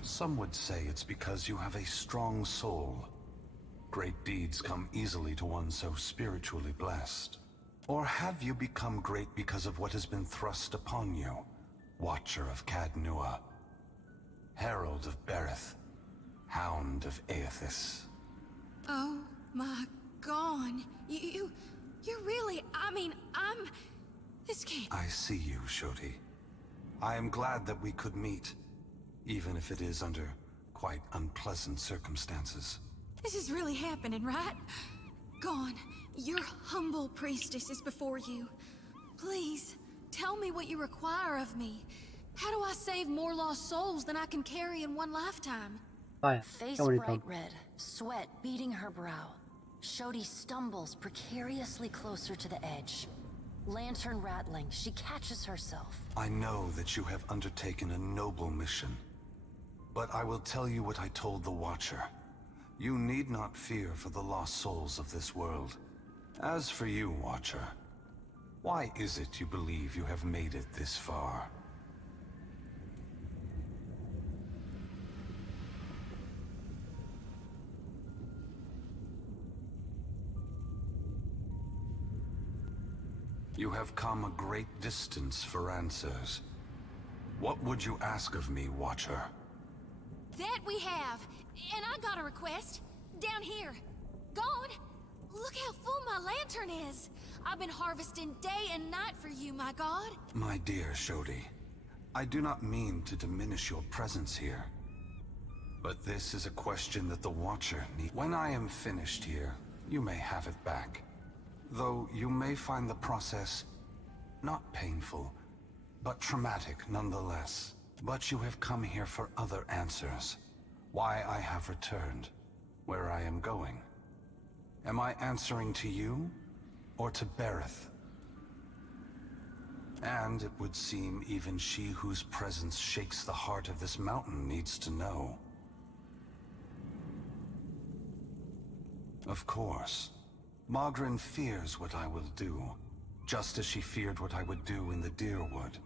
Some would say it's because you have a strong soul. Great deeds come easily to one so spiritually blessed. Or have you become great because of what has been thrust upon you? Watcher of Cadnua, Herald of Berith, Hound of Eothas. Oh my god. You're really... I mean, this can't... I see you, Shoti. I am glad that we could meet, even if it is under quite unpleasant circumstances. This is really happening, right? Gon, your humble priestess is before you. Please, tell me what you require of me. How do I save more lost souls than I can carry in one lifetime? Face bright red, sweat beading her brow. Shoti stumbles precariously closer to the edge. Lantern rattling, she catches herself. I know that you have undertaken a noble mission. But I will tell you what I told the Watcher. You need not fear for the lost souls of this world. As for you, Watcher, why is it you believe you have made it this far? You have come a great distance for answers. What would you ask of me, Watcher? That we have. And I got a request. Down here. Gon, look how full my lantern is. I've been harvesting day and night for you, my god. My dear Shoti, I do not mean to diminish your presence here. But this is a question that the Watcher needs. When I am finished here, you may have it back. Though you may find the process not painful, but traumatic nonetheless. But you have come here for other answers. why I have returned, where I am going. Am I answering to you, or to Berith? And it would seem even she whose presence shakes the heart of this mountain needs to know. Of course, Magrin fears what I will do, just as she feared what I would do in the Deerwood.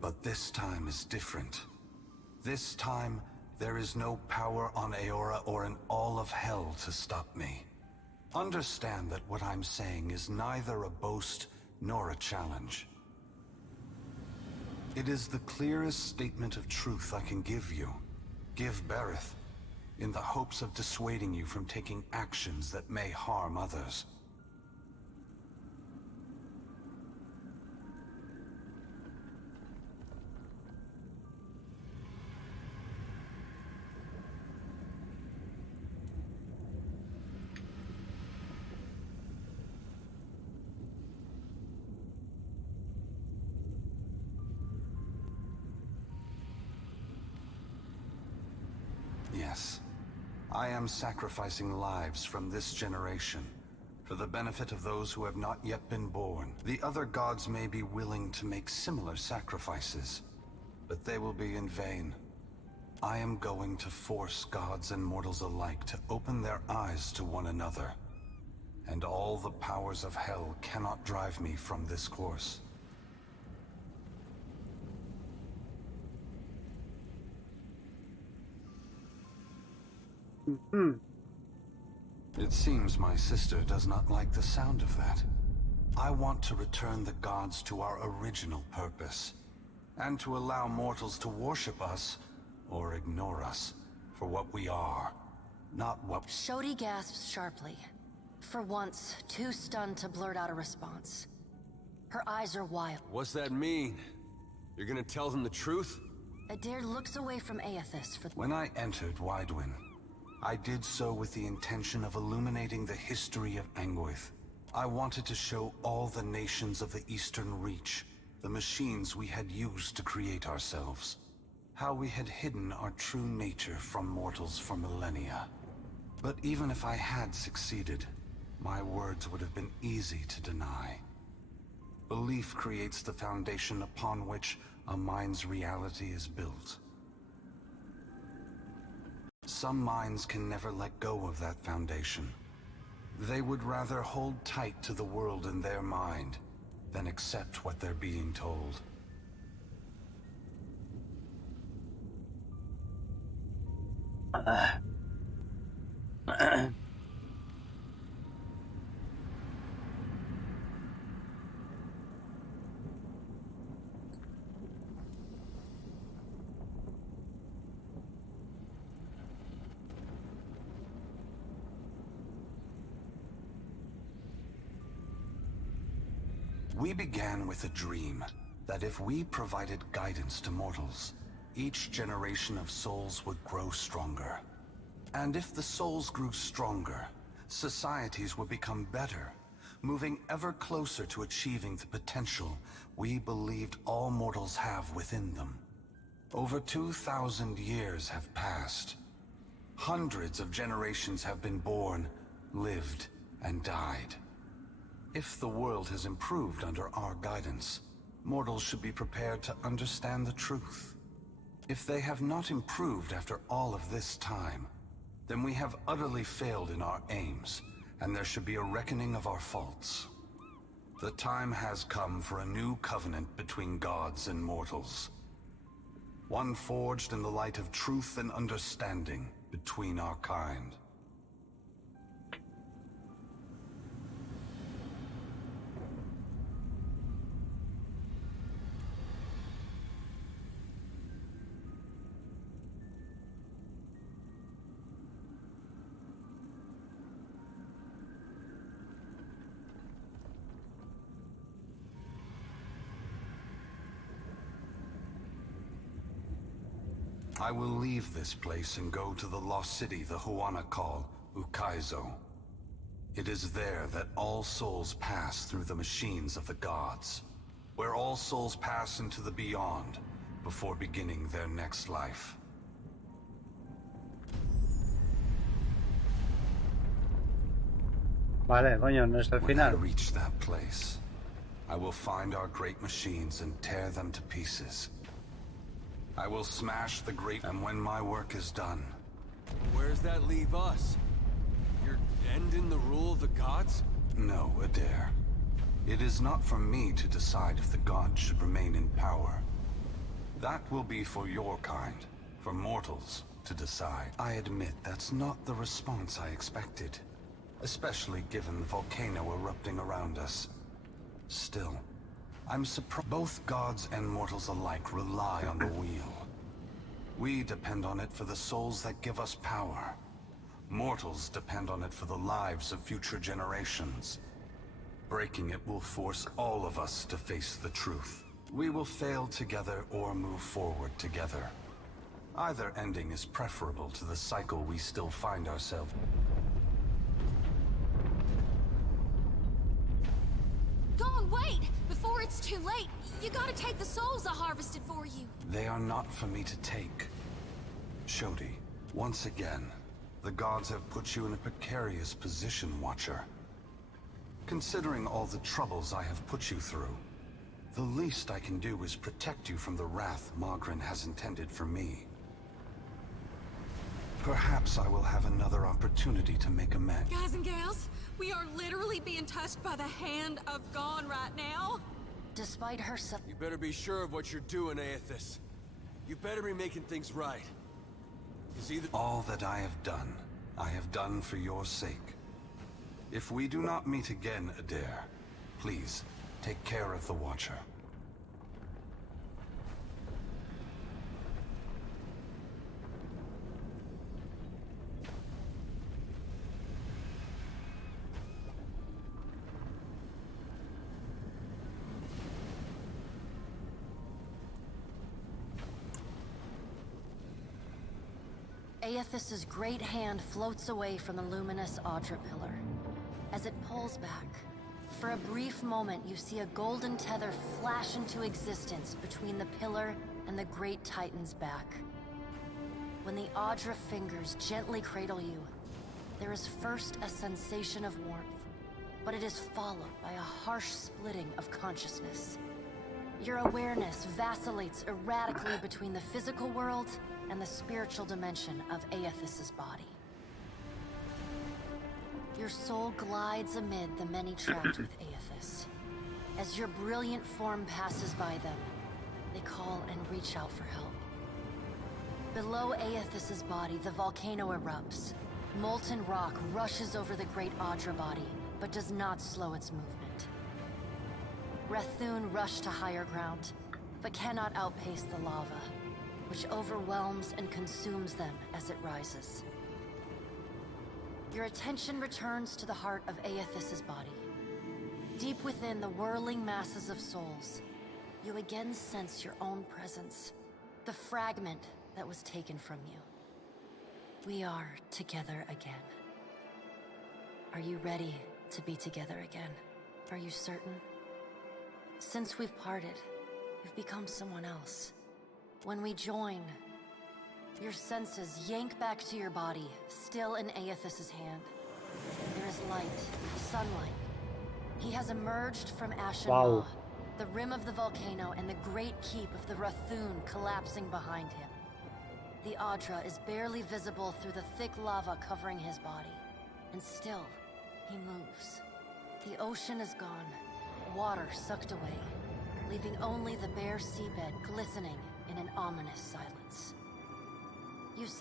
But this time is different. This time, there is no power on Eora or in all of hell to stop me. Understand that what I'm saying is neither a boast nor a challenge. It is the clearest statement of truth I can give you, give Berith, in the hopes of dissuading you from taking actions that may harm others. Yes, I am sacrificing lives from this generation for the benefit of those who have not yet been born. The other gods may be willing to make similar sacrifices, but they will be in vain. I am going to force gods and mortals alike to open their eyes to one another, and all the powers of hell cannot drive me from this course. It seems my sister does not like the sound of that. I want to return the gods to our original purpose, and to allow mortals to worship us, or ignore us, for what we are, not what— Shodi gasps sharply. For once, too stunned to blurt out a response. Her eyes are wild. What's that mean? You're gonna tell them the truth? Adair looks away from Eothas for— When I entered Widewin, I did so with the intention of illuminating the history of Anguith. I wanted to show all the nations of the Eastern Reach the machines we had used to create ourselves. How we had hidden our true nature from mortals for millennia. But even if I had succeeded, my words would have been easy to deny. Belief creates the foundation upon which a mind's reality is built. Some minds can never let go of that foundation. They would rather hold tight to the world in their mind than accept what they're being told. We began with a dream that if we provided guidance to mortals, each generation of souls would grow stronger. And if the souls grew stronger, societies would become better, moving ever closer to achieving the potential we believed all mortals have within them. Over 2,000 years have passed. Hundreds of generations have been born, lived, and died. If the world has improved under our guidance, mortals should be prepared to understand the truth. If they have not improved after all of this time, then we have utterly failed in our aims, and there should be a reckoning of our faults. The time has come for a new covenant between gods and mortals. One forged in the light of truth and understanding between our kind. I will leave this place and go to the lost city the Huana call Ukaizo. It is there that all souls pass through the machines of the gods, where all souls pass into the beyond before beginning their next life. Vale, coño, no es el When I final. reach that place, I will find our great machines and tear them to pieces. I will smash the great, and when my work is done... Where's that leave us? You're ending the rule of the gods? No, Adair. It is not for me to decide if the gods should remain in power. That will be for your kind, for mortals, to decide. I admit that's not the response I expected, especially given the volcano erupting around us. Still, I'm surprised. Both gods and mortals alike rely on the wheel. We depend on it for the souls that give us power. Mortals depend on it for the lives of future generations. Breaking it will force all of us to face the truth. We will fail together or move forward together. Either ending is preferable to the cycle we still find ourselves. Gone, wait! Before it's too late, you gotta take the souls I harvested for you. They are not for me to take. Shodi, once again, the gods have put you in a precarious position, Watcher. Considering all the troubles I have put you through, the least I can do is protect you from the wrath Magrin has intended for me. Perhaps I will have another opportunity to make amends. Guys and gals, we are literally being touched by the hand of God right now. Despite her You better be sure of what you're doing, Eothas. You better be making things right. All that I have done for your sake. If we do not meet again, Adair, please, take care of the Watcher. Eothas' great hand floats away from the luminous Audra pillar. As it pulls back, for a brief moment you see a golden tether flash into existence between the pillar and the great Titan's back. When the Audra fingers gently cradle you, there is first a sensation of warmth, but it is followed by a harsh splitting of consciousness. Your awareness vacillates erratically between the physical world and the spiritual dimension of Eothas' body. Your soul glides amid the many trapped with Eothas. As your brilliant form passes by them, they call and reach out for help. Below Eothas' body, the volcano erupts. Molten rock rushes over the great Audra body, but does not slow its movement. Rathun rush to higher ground, but cannot outpace the lava, which overwhelms and consumes them as it rises. Your attention returns to the heart of Eothas' body. Deep within the whirling masses of souls, you again sense your own presence, the fragment that was taken from you. We are together again. Are you ready to be together again? Are you certain? Since we've parted, you've become someone else. When we join, your senses yank back to your body, still in Eothas' hand. There is light, sunlight. He has emerged from Ashen Maw, the rim of the volcano and the great keep of the Rathun collapsing behind him. The Audra is barely visible through the thick lava covering his body, and still, he moves. The ocean is gone, water sucked away, leaving only the bare seabed glistening in an ominous silence.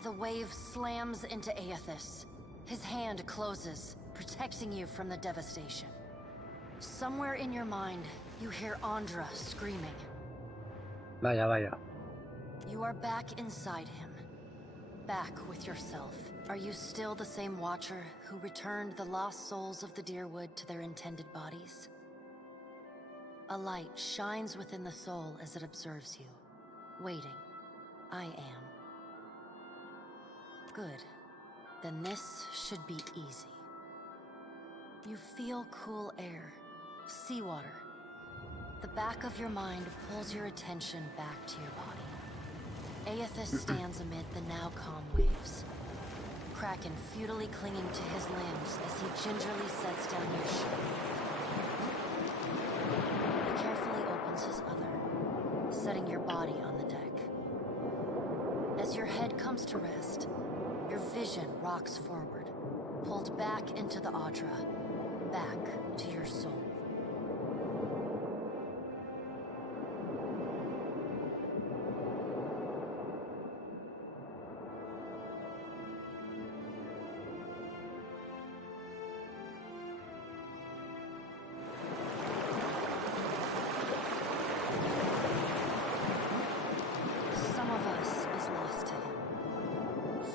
The wave slams into Eothas. His hand closes, protecting you from the devastation. Somewhere in your mind, you hear Andra screaming. Vaya, vaya. You are back inside him. Back with yourself. Are you still the same Watcher who returned the lost souls of the Deerwood to their intended bodies? A light shines within the soul as it observes you. Waiting. I am. Good. Then this should be easy. You feel cool air, seawater. The back of your mind pulls your attention back to your body. Eothas stands amid the now calm waves. Kraken futilely clinging to his limbs as he gingerly sets down your ship. He carefully opens his other, setting your body on the deck. As your head comes to rest, your vision rocks forward, pulled back into the Audra, back to your soul.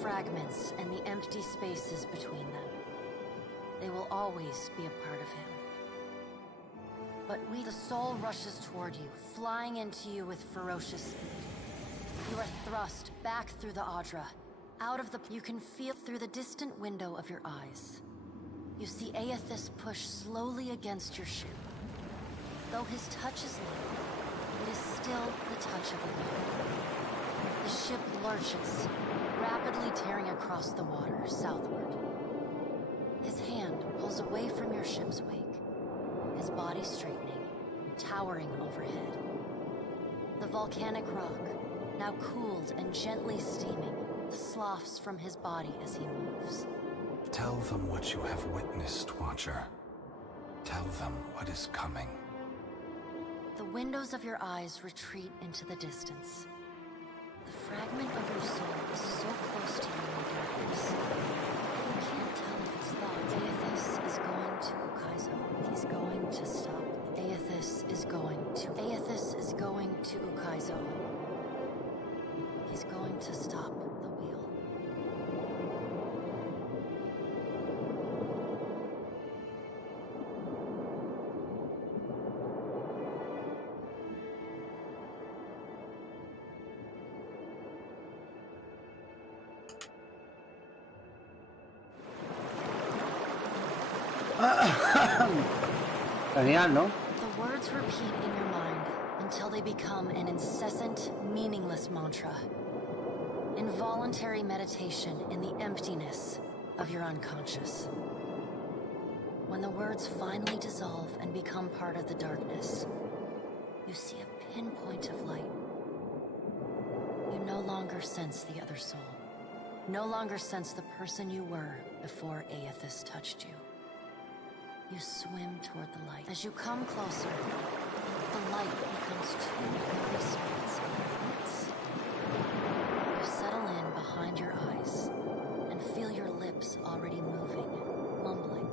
Fragments and the empty spaces between them. They will always be a part of him. But the soul rushes toward you, flying into you with ferocious speed. You are thrust back through the Audra, out of the... You can feel through the distant window of your eyes. You see Eothas push slowly against your ship. Though his touch is light, it is still the touch of a man. The ship lurches, rapidly tearing across the water southward. His hand pulls away from your ship's wake, his body straightening, towering overhead. The volcanic rock, now cooled and gently steaming, sloughs from his body as he moves. Tell them what you have witnessed, Watcher. Tell them what is coming. The windows of your eyes retreat into the distance. The fragment of your soul is so close to you in the darkness. You can't tell if it's thoughts. Eothas is going to Ukaizo. He's going to stop. Eothas is going to Ukaizo. He's going to stop the wheel. Genial, ¿no? The words repeat in your mind until they become an incessant, meaningless mantra. Involuntary meditation in the emptiness of your unconscious. When the words finally dissolve and become part of the darkness, you see a pinpoint of light. You no longer sense the other soul. No longer sense the person you were before Eothas touched you. You swim toward the light. As you come closer, the light becomes two blurry spots of radiance. You settle in behind your eyes and feel your lips already moving, mumbling.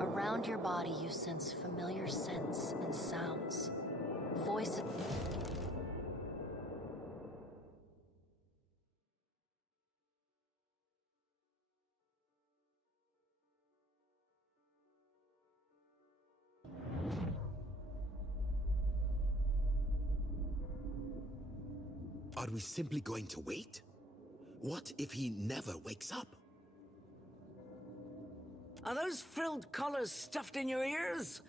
Around your body you sense familiar scents and sounds. Voices. Are we simply going to wait? What if he never wakes up? Are those frilled collars stuffed in your ears?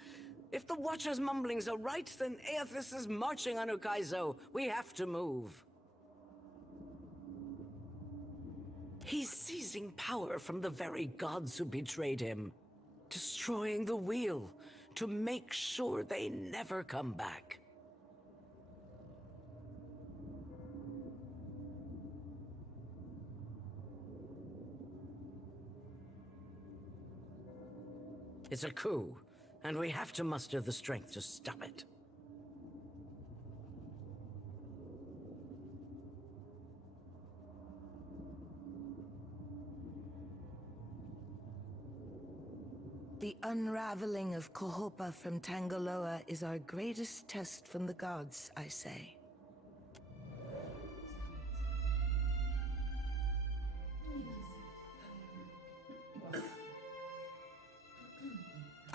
If the Watcher's mumblings are right, then Eothas is marching on Ukaizo. We have to move. He's seizing power from the very gods who betrayed him. Destroying the wheel to make sure they never come back. It's a coup, and we have to muster the strength to stop it. The unraveling of Kohopa from Tangaloa is our greatest test from the gods, I say.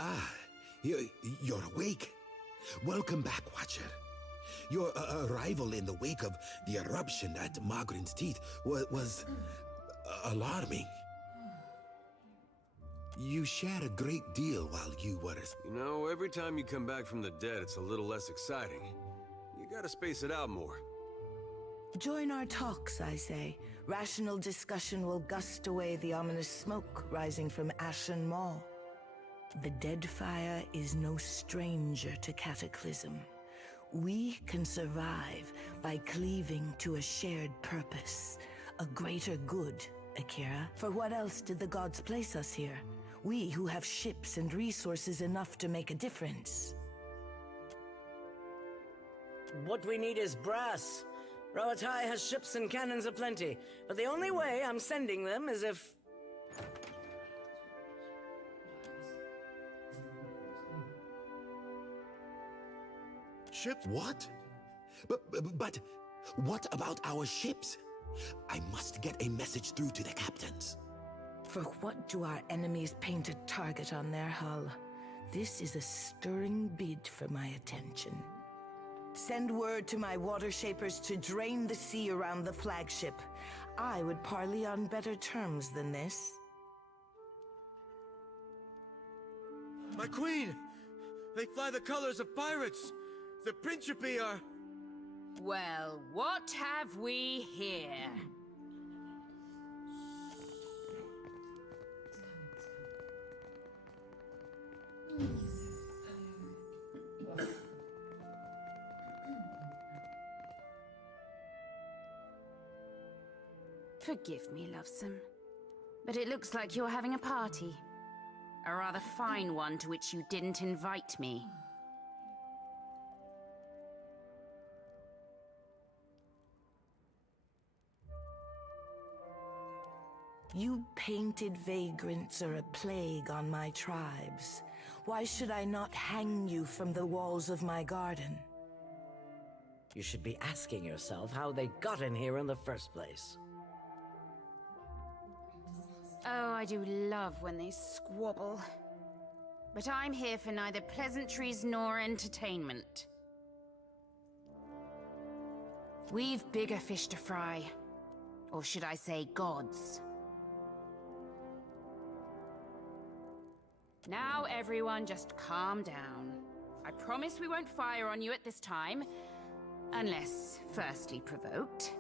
Ah, you're awake. Welcome back, Watcher. Your arrival in the wake of the eruption at Magrin's Teeth was alarming. You shared a great deal while you were... You know, every time you come back from the dead, it's a little less exciting. You gotta space it out more. Join our talks, I say. Rational discussion will gust away the ominous smoke rising from Ashen Maw. The Deadfire is no stranger to cataclysm. We can survive by cleaving to a shared purpose, a greater good, Akira. For what else did the gods place us here? We who have ships and resources enough to make a difference. What we need is brass. Rawatai has ships and cannons aplenty, but the only way I'm sending them is if... Ships? What? But what about our ships? I must get a message through to the captains. For what do our enemies paint a target on their hull? This is a stirring bid for my attention. Send word to my water shapers to drain the sea around the flagship. I would parley on better terms than this. My queen! They fly the colors of pirates! The Principi are... Well, what have we here? Forgive me, lovesome, but it looks like you're having a party. A rather fine one to which you didn't invite me. You painted vagrants are a plague on my tribes. Why should I not hang you from the walls of my garden? You should be asking yourself how they got in here in the first place. Oh, I do love when they squabble. But I'm here for neither pleasantries nor entertainment. We've bigger fish to fry. Or should I say gods? Now everyone just calm down. I promise we won't fire on you at this time. Unless firstly provoked.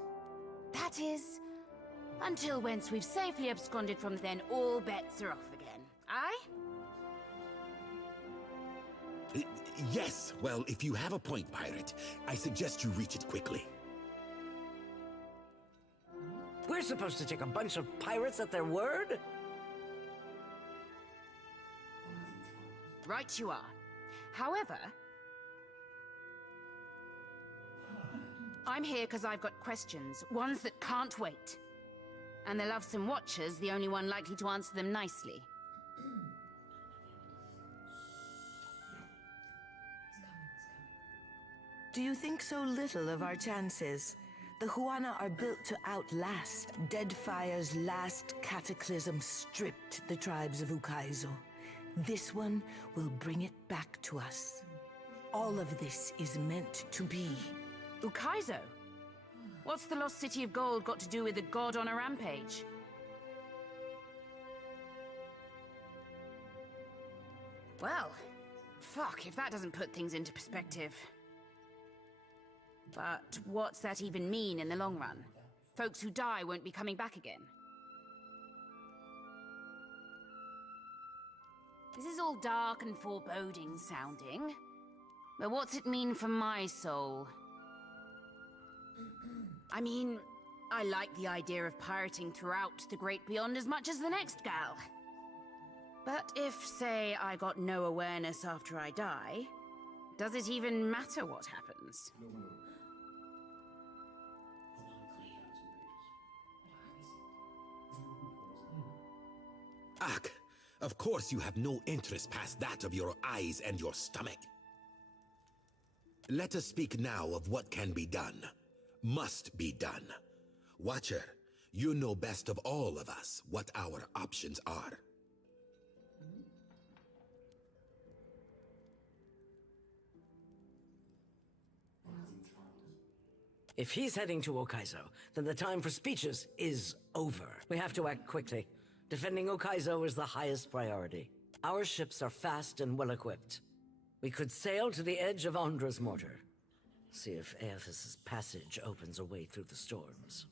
That is... until once we've safely absconded from then all bets are off again. Aye? Yes, well, if you have a point, pirate, I suggest you reach it quickly. We're supposed to take a bunch of pirates at their word? Right you are. However... I'm here because I've got questions, ones that can't wait. And the Lovesome Watcher's the only one likely to answer them nicely. Do you think so little of our chances? The Huana are built to outlast. Deadfire's last cataclysm stripped the tribes of Ukaizo. This one will bring it back to us. All of this is meant to be. Ukaizo? What's the lost city of gold got to do with a god on a rampage? Well, fuck if that doesn't put things into perspective. But what's that even mean in the long run? Folks who die won't be coming back again. This is all dark and foreboding sounding. But what's it mean for my soul? I mean, I like the idea of pirating throughout the Great Beyond as much as the next gal. But if, say, I got no awareness after I die, does it even matter what happens? Ak, of course you have no interest past that of your eyes and your stomach. Let us speak now of what can be done. Must be done. Watcher, you know best of all of us what our options are. If he's heading to Ukaizo, then the time for speeches is over. We have to act quickly. Defending Ukaizo is the highest priority. Our ships are fast and well-equipped. We could sail to the edge of Andra's mortar. See if Eothas' passage opens a way through the storms.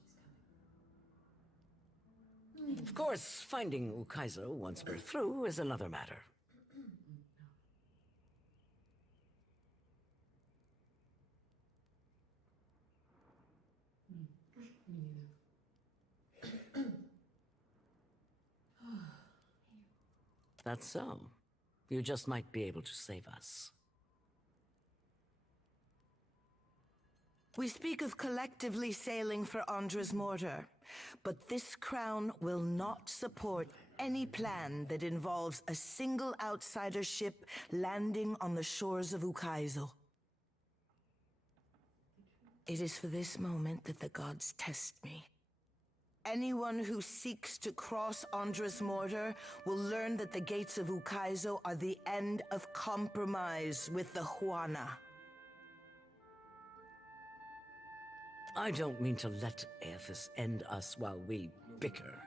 Of course, finding Ukaizo once we're through is another matter. That's so. You just might be able to save us. We speak of collectively sailing for Andra's Mortar, but this crown will not support any plan that involves a single outsider ship landing on the shores of Ukaizo. It is for this moment that the gods test me. Anyone who seeks to cross Andra's Mortar will learn that the gates of Ukaizo are the end of compromise with the Huana. I don't mean to let Eothas end us while we bicker.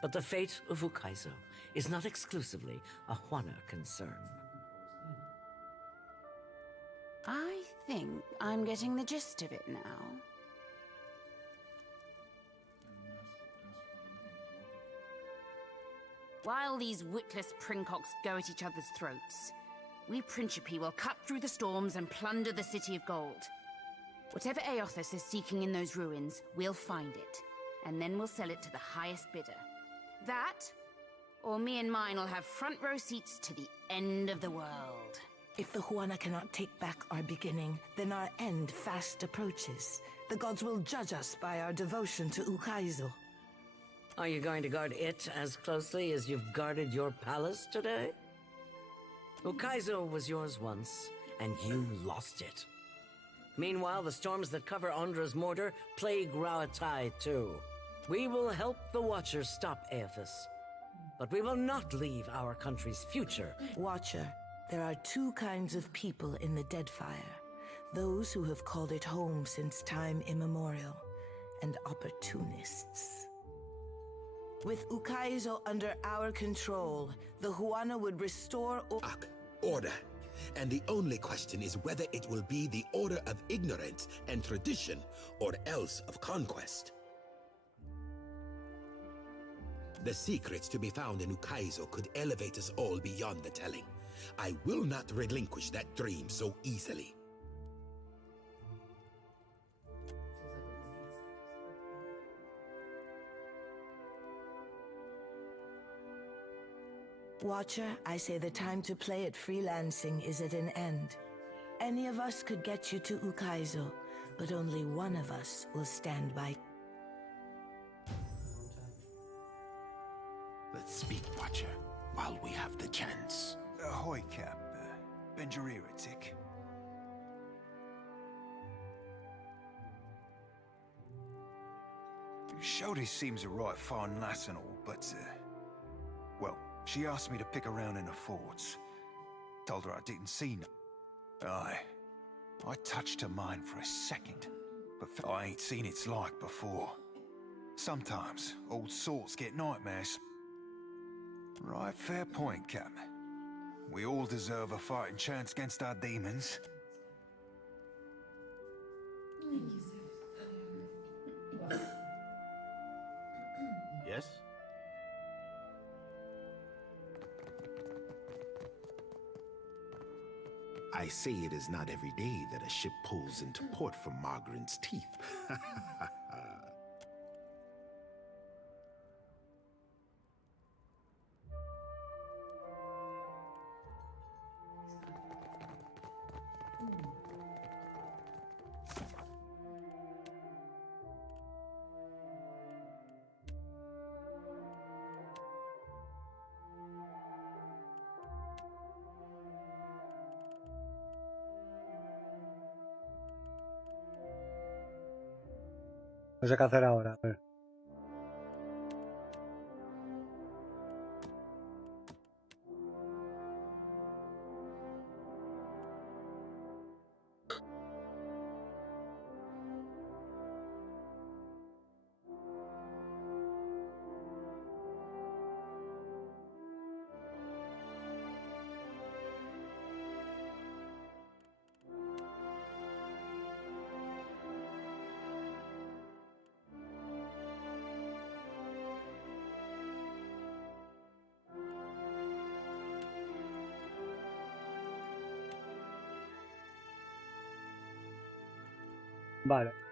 But the fate of Ukaizo is not exclusively a Huana concern. I think I'm getting the gist of it now. While these witless princocks go at each other's throats, we Principi will cut through the storms and plunder the City of Gold. Whatever Eothas is seeking in those ruins, we'll find it, and then we'll sell it to the highest bidder. That, or me and mine will have front row seats to the end of the world. If the Huana cannot take back our beginning, then our end fast approaches. The gods will judge us by our devotion to Ukaizo. Are you going to guard it as closely as you've guarded your palace today? Ukaizo was yours once, and you lost it. Meanwhile, the storms that cover Andra's Mortar plague Rauatai too. We will help the Watchers stop Eothas, but we will not leave our country's future. Watcher, there are two kinds of people in the Deadfire. Those who have called it home since time immemorial, and opportunists. With Ukaizo under our control, the Huana would restore order. And the only question is whether it will be the order of ignorance and tradition, or else of conquest. The secrets to be found in Ukaizo could elevate us all beyond the telling. I will not relinquish that dream so easily. Watcher, I say the time to play at freelancing is at an end. Any of us could get you to Ukaizo, but only one of us will stand by. Let's speak, Watcher, while we have the chance. Ahoy, Cap. Bend your ear a tick. Shodi seems a right fine lass and all, but, well, she asked me to pick around in the forts. Told her I didn't see no. Aye. I touched her mind for a second, but I ain't seen its like before. Sometimes, old sorts get nightmares. Right, fair point, Cap. We all deserve a fighting chance against our demons. Yes? I say it is not every day that a ship pulls into port from Margaret's teeth. No sé qué hacer ahora. A ver. Vale.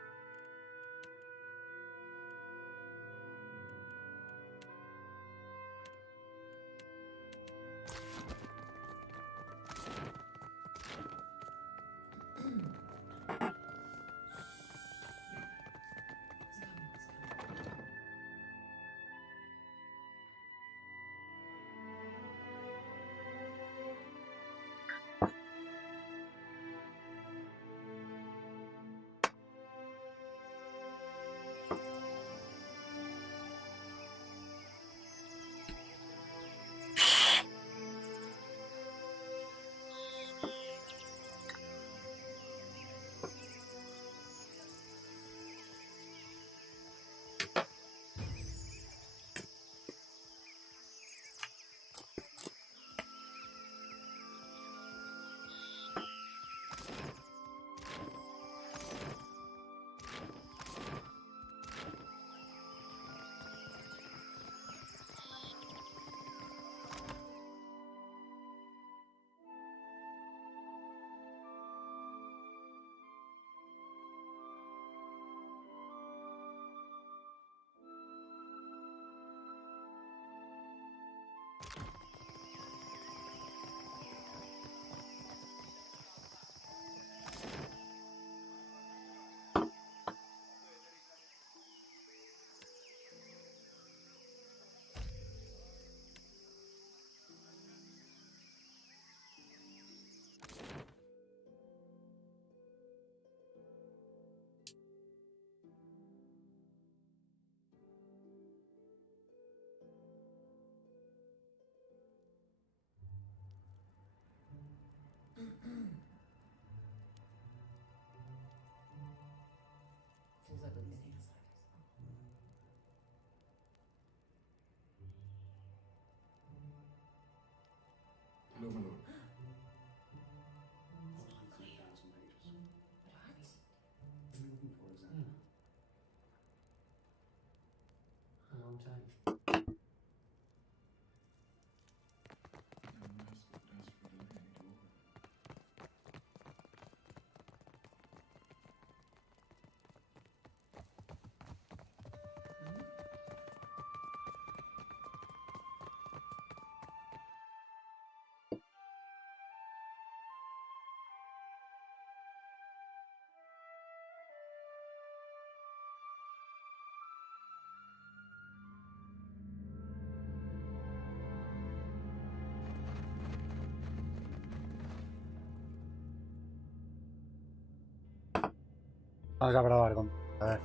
Vamos a probar con... A ver.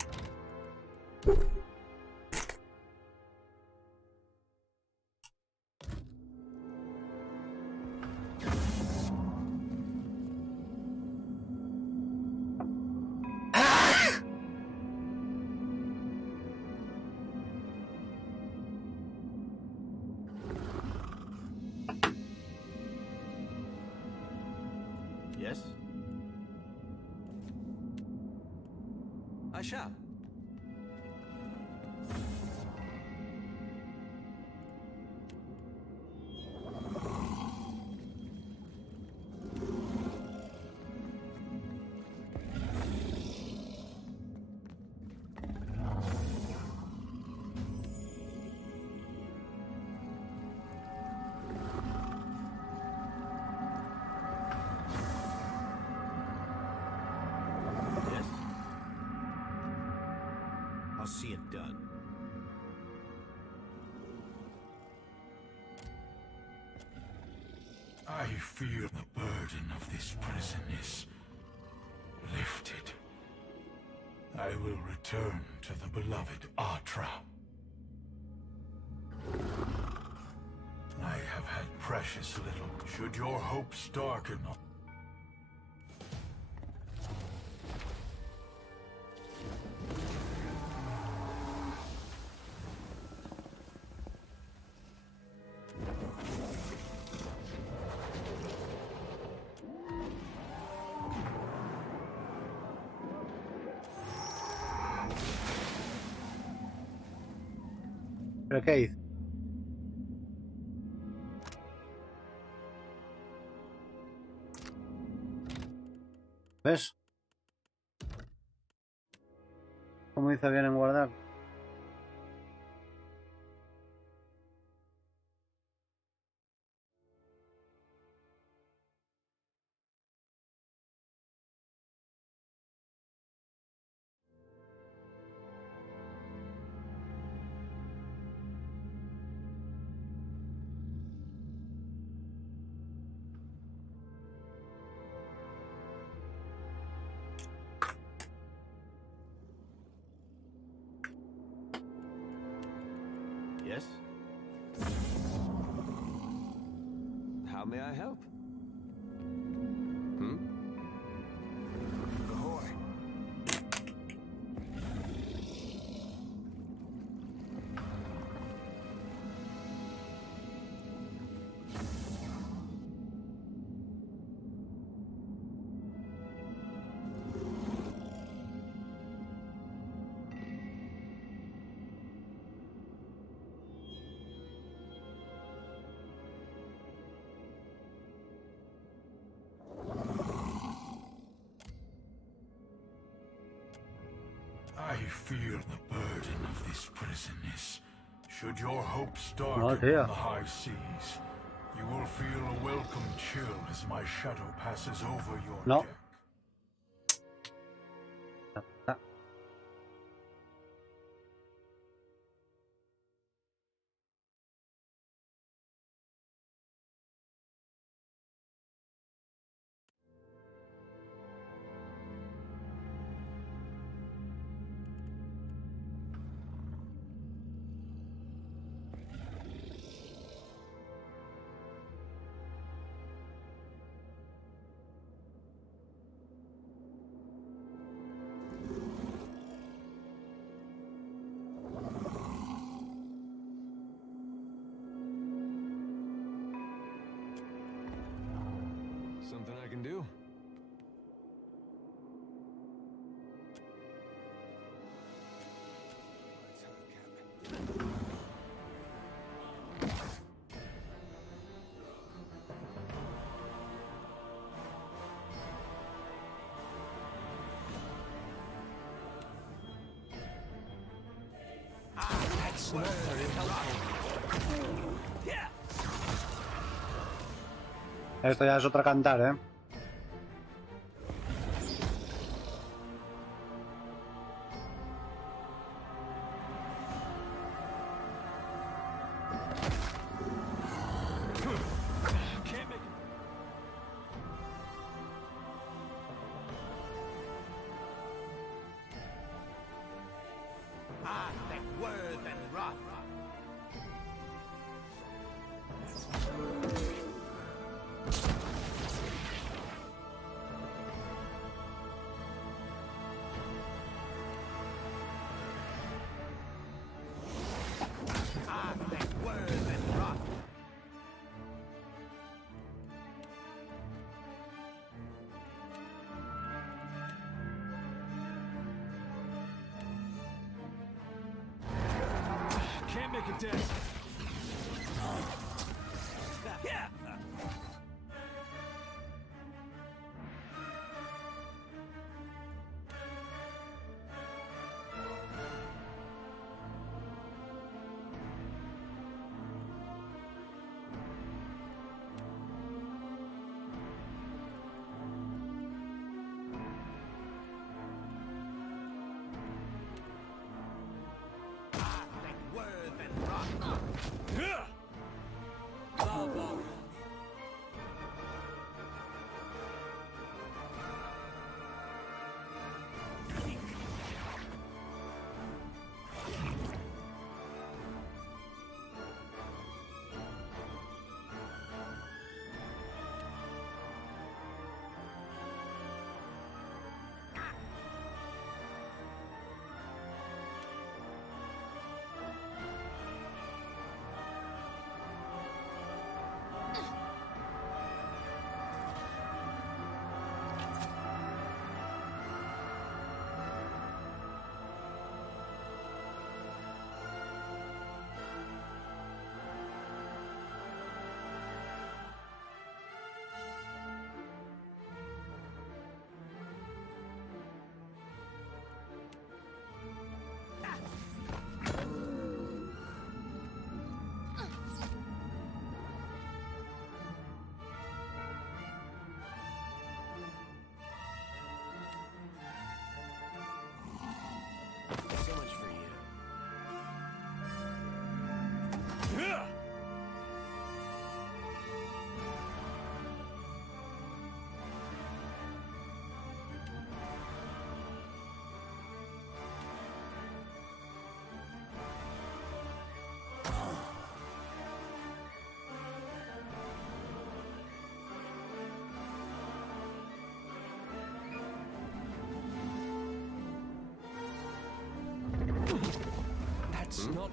Yes? I shall. I'll see it done. I feel the burden of this prison is lifted. I will return to the beloved Atra. I have had precious little. Should your hopes darken, ¿Pero qué hice? ¿Ves? ¿Cómo hizo bien en guardar? Yes? How may I help? Hmm? Ahoy. I feel the burden of this prison is. Should your hopes darken Oh, on dear. the high seas, you will feel a welcome chill as my shadow passes over your No. deck. Something I can do? That's very helpful. Esto ya es otra cantar, ¿eh? Ah, that worth and wrath. Ah, that worth and wrath. Can't make a dent. Yeah. Ah, that worth and wrath.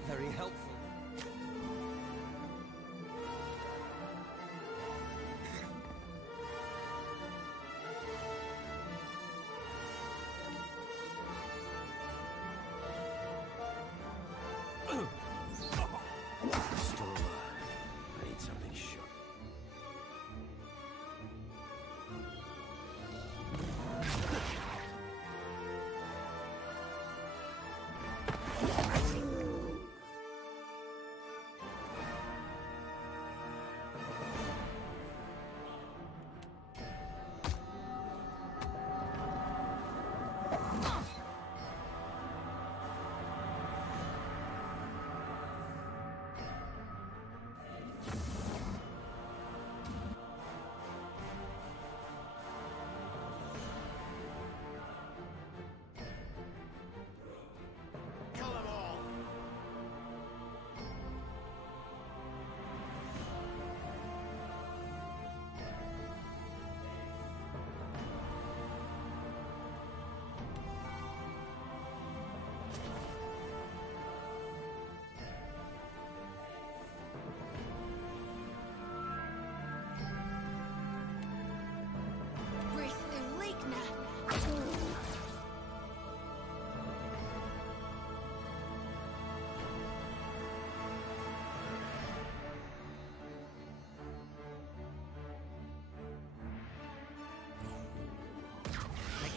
Very helpful. Still alive. I need something sharp.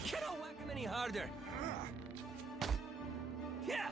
Cannot whack him any harder. Yeah.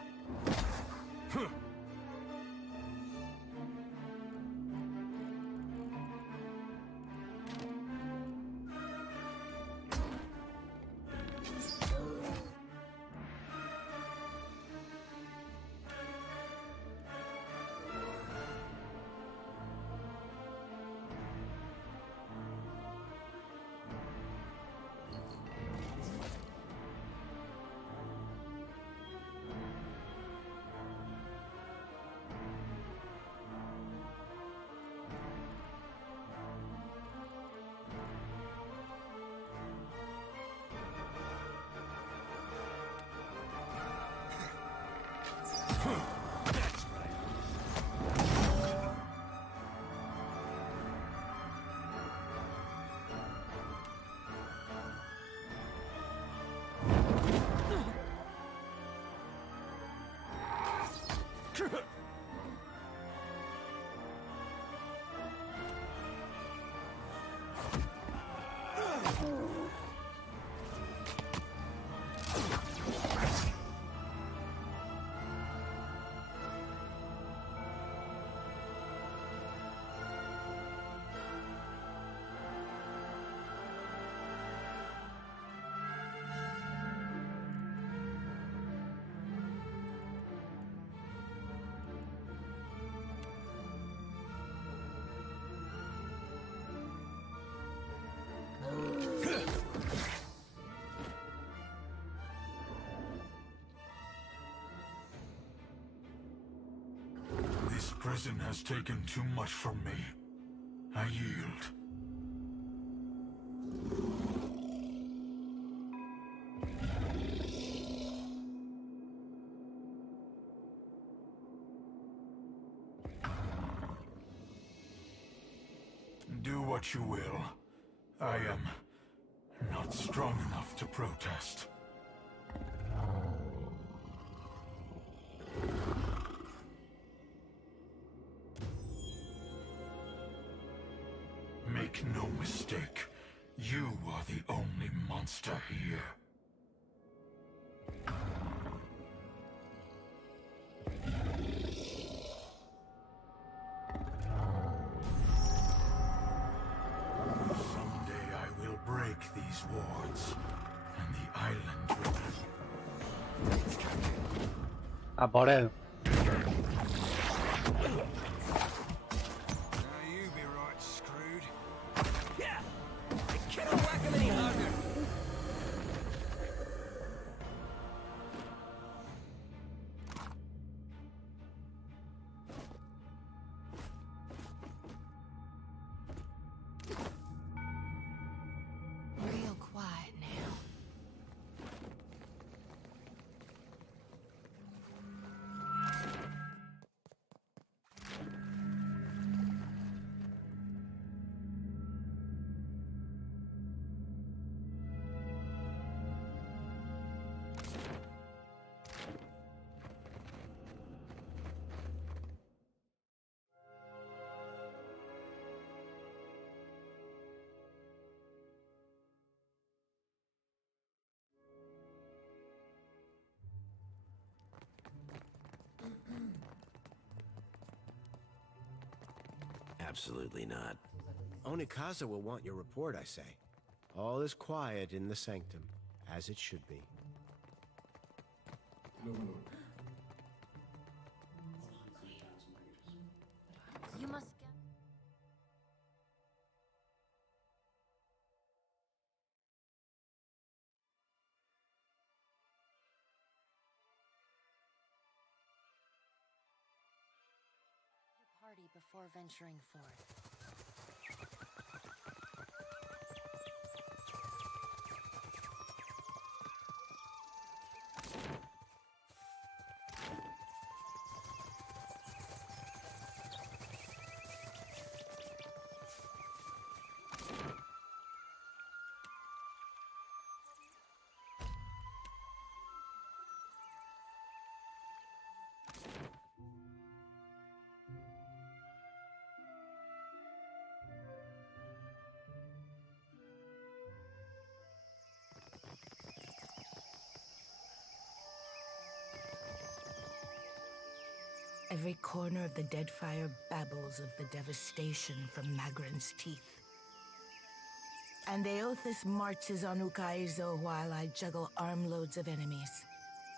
This prison has taken too much from me. I yield. Do what you will. I am not strong enough to protest. Make no mistake, you are the only monster here. Someday I will break these wards, and the island will... A por él. Real quiet now. Absolutely not. Onikaza will want your report, I say. All is quiet in the sanctum, as it should be. You must get... party before venturing forth. Every corner of the Deadfire babbles of the devastation from Magrin's teeth. And Eothas marches on Ukaizo while I juggle armloads of enemies.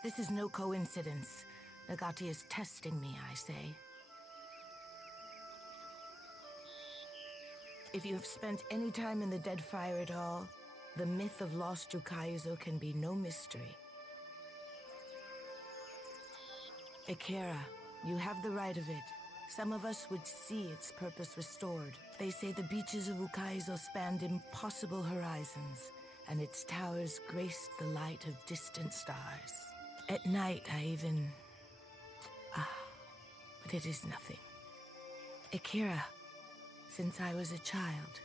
This is no coincidence. Nagati is testing me, I say. If you have spent any time in the Deadfire at all, the myth of lost Ukaizo can be no mystery. Akira, you have the right of it. Some of us would see its purpose restored. They say the beaches of Ukaizo spanned impossible horizons, and its towers graced the light of distant stars. At night, I even... but it is nothing. Akira, since I was a child.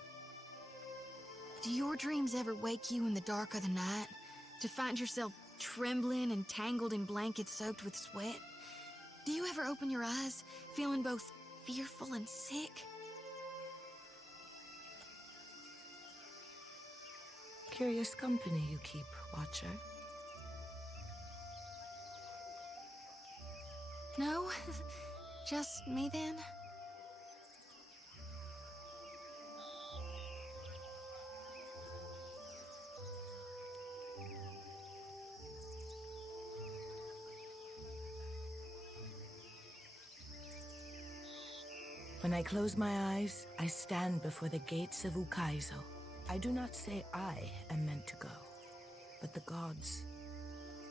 Do your dreams ever wake you in the dark of the night, to find yourself trembling and tangled in blankets soaked with sweat? Do you ever open your eyes, feeling both fearful and sick? Curious company you keep, Watcher. No? Just me then? When I close my eyes, I stand before the gates of Ukaizo. I do not say I am meant to go, but the gods.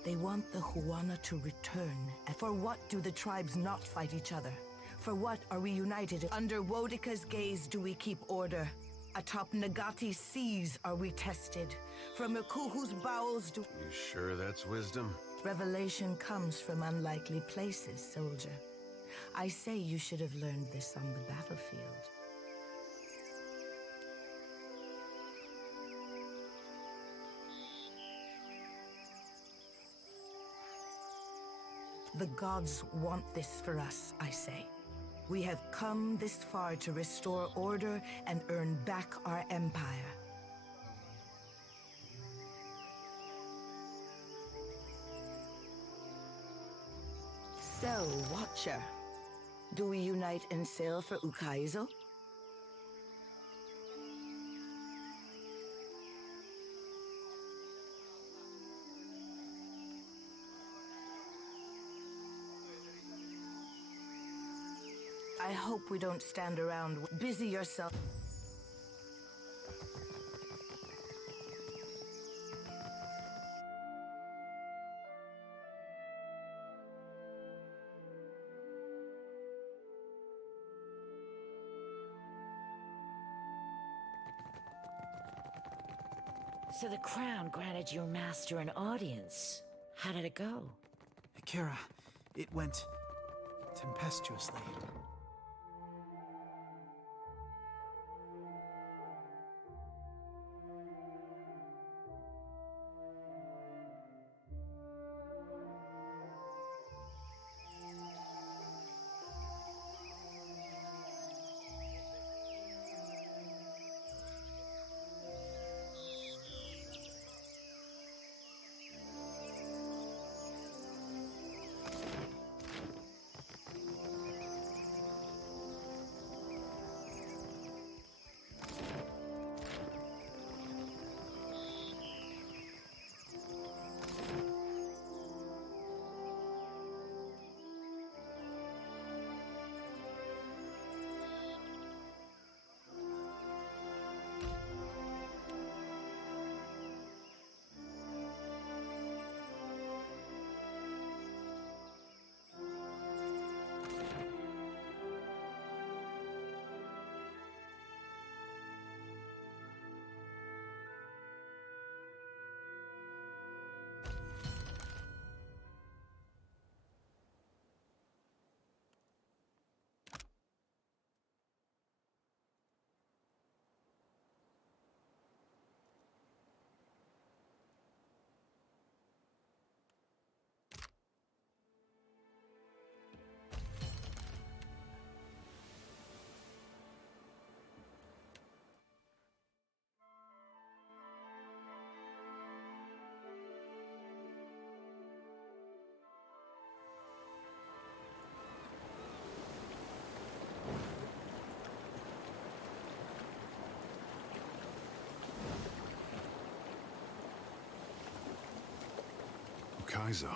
They want the Huana to return. And for what do the tribes not fight each other? For what are we united? Under Wodika's gaze do we keep order? Atop Nagati's seas are we tested? From Akuhu's bowels do... You sure that's wisdom? Revelation comes from unlikely places, soldier. I say you should have learned this on the battlefield. The gods want this for us, I say. We have come this far to restore order and earn back our empire. So, Watcher, do we unite and sail for Ukaizo? I hope we don't stand around. Busy yourself. So the crown granted your master an audience. How did it go? Akira, it went tempestuously. Ukaizo.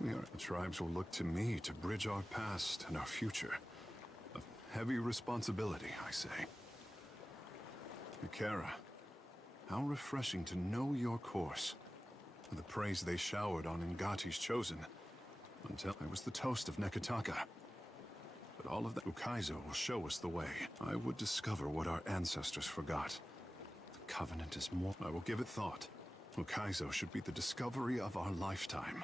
The tribes will look to me to bridge our past and our future. A heavy responsibility, I say. Ikera, how refreshing to know your course. The praise they showered on Ngati's chosen, until I was the toast of Nekataka. But all of that Ukaizo will show us the way. I would discover what our ancestors forgot. The Covenant is more. I will give it thought. Ukaizo should be the discovery of our lifetime.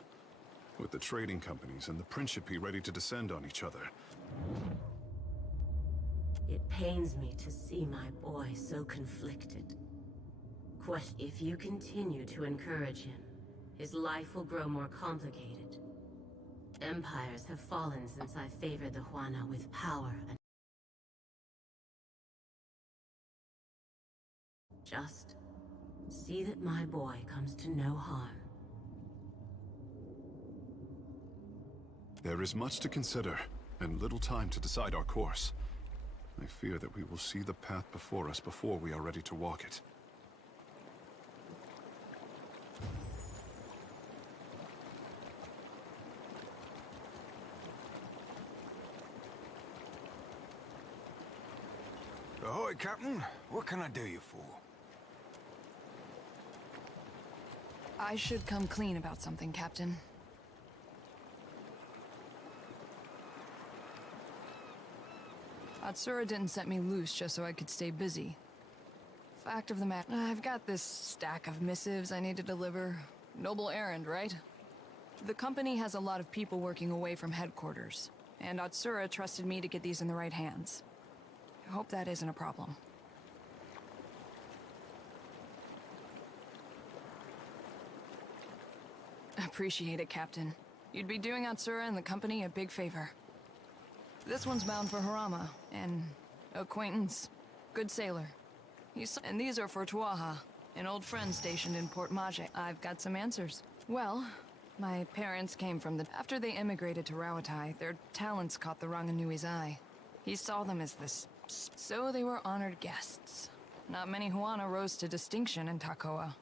With the trading companies and the Principe ready to descend on each other. It pains me to see my boy so conflicted. If you continue to encourage him, his life will grow more complicated. Empires have fallen since I favored the Huana with power and just see that my boy comes to no harm. There is much to consider, and little time to decide our course. I fear that we will see the path before us before we are ready to walk it. Ahoy, Captain. What can I do you for? I should come clean about something, Captain. Atsura didn't set me loose just so I could stay busy. Fact of the matter, I've got this stack of missives I need to deliver. Noble errand, right? The company has a lot of people working away from headquarters, and Atsura trusted me to get these in the right hands. I hope that isn't a problem. Appreciate it, Captain. You'd be doing Atsura and the company a big favor. This one's bound for Harama, an acquaintance, good sailor. And these are for Tuaha, an old friend stationed in Port Maje. I've got some answers. Well, my parents came from the... After they immigrated to Rawatai, their talents caught the Ranganui's eye. He saw them as this... So they were honored guests. Not many Huana rose to distinction in Takoa.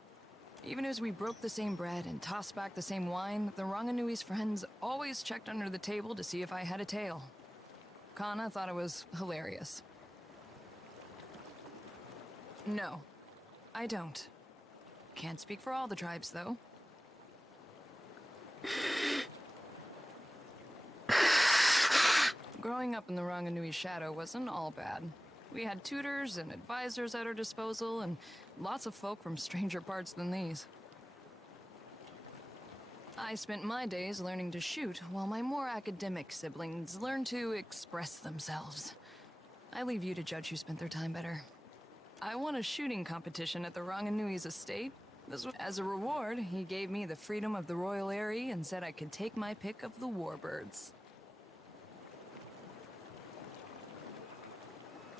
Even as we broke the same bread and tossed back the same wine, the Ranganui's friends always checked under the table to see if I had a tail. Kana thought it was hilarious. No, I don't. Can't speak for all the tribes, though. Growing up in the Ranganui shadow wasn't all bad. We had tutors and advisors at our disposal, and lots of folk from stranger parts than these. I spent my days learning to shoot, while my more academic siblings learned to express themselves. I leave you to judge who spent their time better. I won a shooting competition at the Ranganui's estate. As a reward, he gave me the freedom of the royal eyrie and said I could take my pick of the warbirds.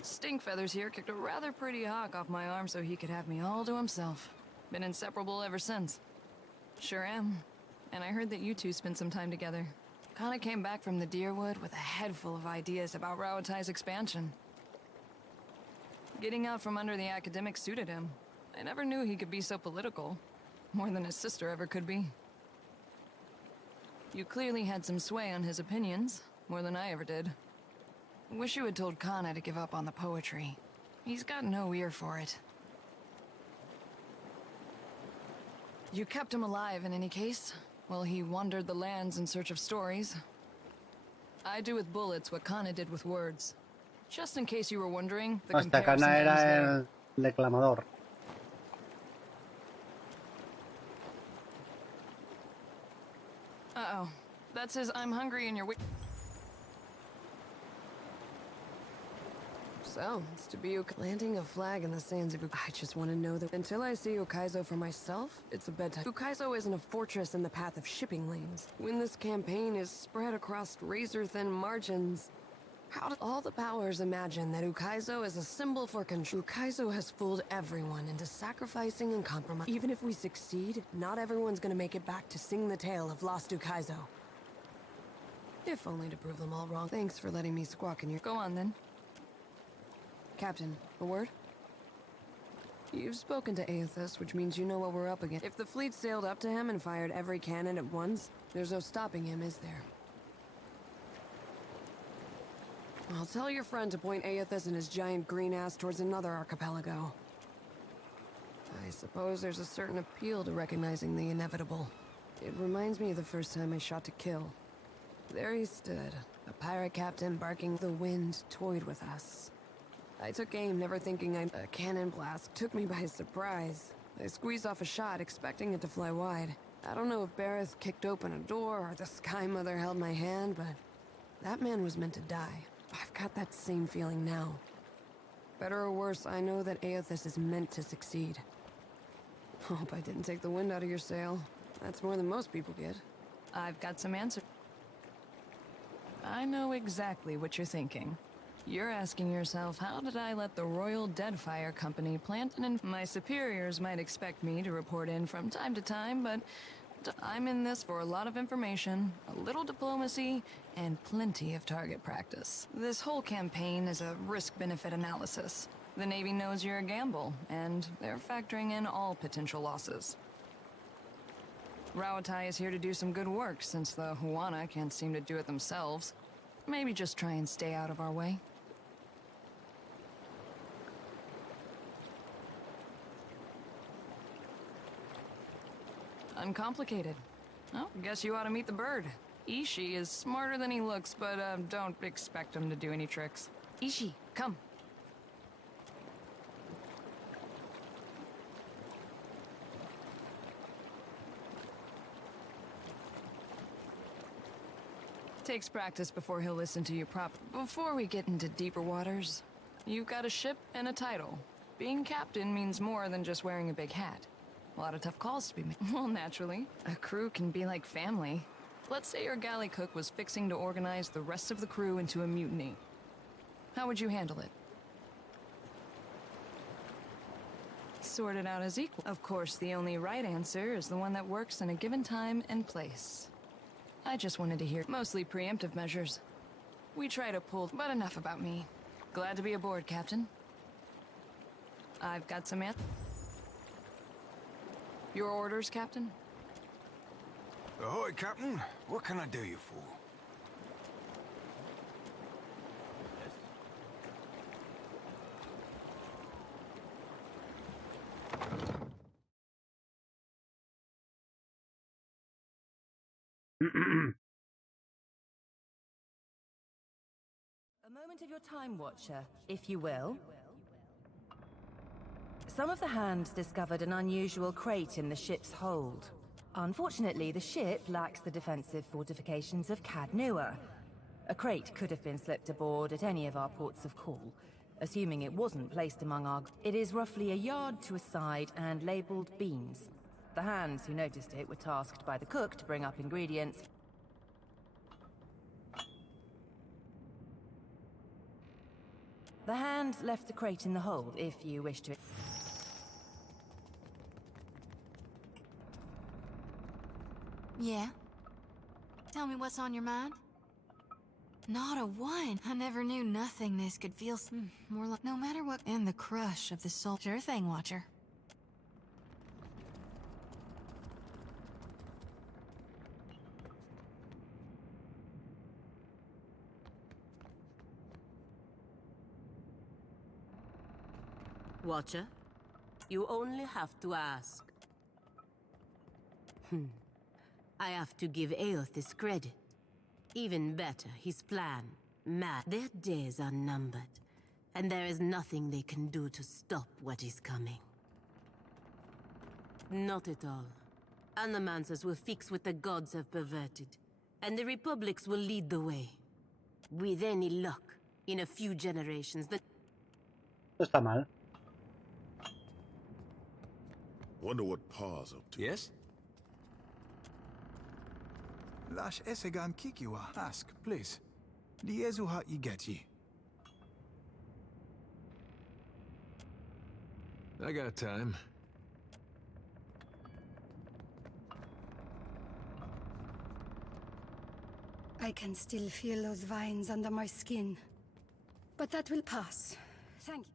Stinkfeathers here kicked a rather pretty hawk off my arm so he could have me all to himself. Been inseparable ever since. Sure am. And I heard that you two spent some time together. Kana came back from the Deerwood with a head full of ideas about Rawatai's expansion. Getting out from under the academics suited him. I never knew he could be so political. More than his sister ever could be. You clearly had some sway on his opinions, more than I ever did. Wish you had told Kana to give up on the poetry. He's got no ear for it. You kept him alive in any case, while he wandered the lands in search of stories. I do with bullets what Kana did with words. Just in case you were wondering, the Hasta comparison Kana ends there. era el declamador. Uh-oh. That says I'm hungry and you're So, it's to be planting a flag in the sands of I just want to know that until I see Ukaizo for myself, it's a bedtime. Ukaizo isn't a fortress in the path of shipping lanes. When this campaign is spread across razor-thin margins, how do all the powers imagine that Ukaizo is a symbol for control? Ukaizo has fooled everyone into sacrificing and compromise. Even if we succeed, not everyone's gonna make it back to sing the tale of lost Ukaizo. If only to prove them all wrong. Thanks for letting me squawk in your... Go on, then. Captain, a word? You've spoken to Eothas, which means you know what we're up against. If the fleet sailed up to him and fired every cannon at once, there's no stopping him, is there? I'll tell your friend to point Eothas and his giant green ass towards another archipelago. I suppose there's a certain appeal to recognizing the inevitable. It reminds me of the first time I shot to kill. There he stood, a pirate captain barking. The wind toyed with us. I took aim, never thinking a cannon blast took me by surprise. I squeezed off a shot, expecting it to fly wide. I don't know if Bareth kicked open a door or the Sky Mother held my hand, but that man was meant to die. I've got that same feeling now. Better or worse, I know that Eothas is meant to succeed. Hope I didn't take the wind out of your sail. That's more than most people get. I've got some answers. I know exactly what you're thinking. You're asking yourself, how did I let the Royal Deadfire Company plant an My superiors might expect me to report in from time to time, but I'm in this for a lot of information, a little diplomacy, and plenty of target practice. This whole campaign is a risk-benefit analysis. The Navy knows you're a gamble, and they're factoring in all potential losses. Rawatai is here to do some good work, since the Huana can't seem to do it themselves. Maybe just try and stay out of our way. Uncomplicated. Oh, guess you ought to meet the bird. Ishi is smarter than he looks, but don't expect him to do any tricks. Ishi, come. Takes practice before he'll listen to you Before we get into deeper waters, you've got a ship and a title. Being captain means more than just wearing a big hat. A lot of tough calls to be made. Well, naturally, a crew can be like family. Let's say your galley cook was fixing to organize the rest of the crew into a mutiny. How would you handle it? Sort it out as equal. Of course, the only right answer is the one that works in a given time and place. I just wanted to hear mostly preemptive measures. We try to pull, but enough about me. Glad to be aboard, Captain. I've got some Your orders, Captain? Ahoy, Captain. What can I do you for? A moment of your time, Watcher, if you will. Some of the hands discovered an unusual crate in the ship's hold. Unfortunately, the ship lacks the defensive fortifications of Cadnua. A crate could have been slipped aboard at any of our ports of call, assuming it wasn't placed among our... It is roughly a yard to a side and labeled beans. The hands who noticed it were tasked by the cook to bring up ingredients. The hand left the crate in the hold, if you wish to... Yeah? Tell me what's on your mind? Not a one. I never knew nothingness could feel more like... No matter what... And the crush of the soul... Sure thing, Watcher. Watcher, you only have to ask. I have to give Eothas credit. Even better, his plan. Mad. Their days are numbered, and there is nothing they can do to stop what is coming. Not at all. Animancers will fix what the gods have perverted, and the Republics will lead the way. With any luck, in a few generations, the... No está mal. Wonder what Pa's up to. Yes? Lash esegan kikiwa. Ask, please. Liezu ha igeti. I got time. I can still feel those vines under my skin. But that will pass. Thank you.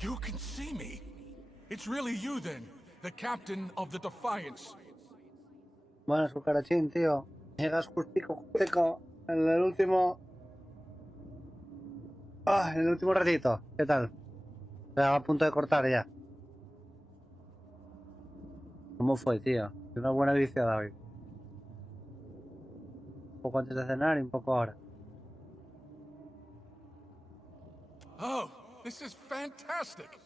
You can see me. It's really you then, the captain of the Defiance. Bueno, cucarachín, tío. Llegas justico en el último... Ah, en el último ratito. ¿Qué tal? Estaba a punto de cortar ya. ¿Cómo fue, tío? Una buena viciada hoy. Un poco antes de cenar y un poco ahora. Oh, this is fantastic!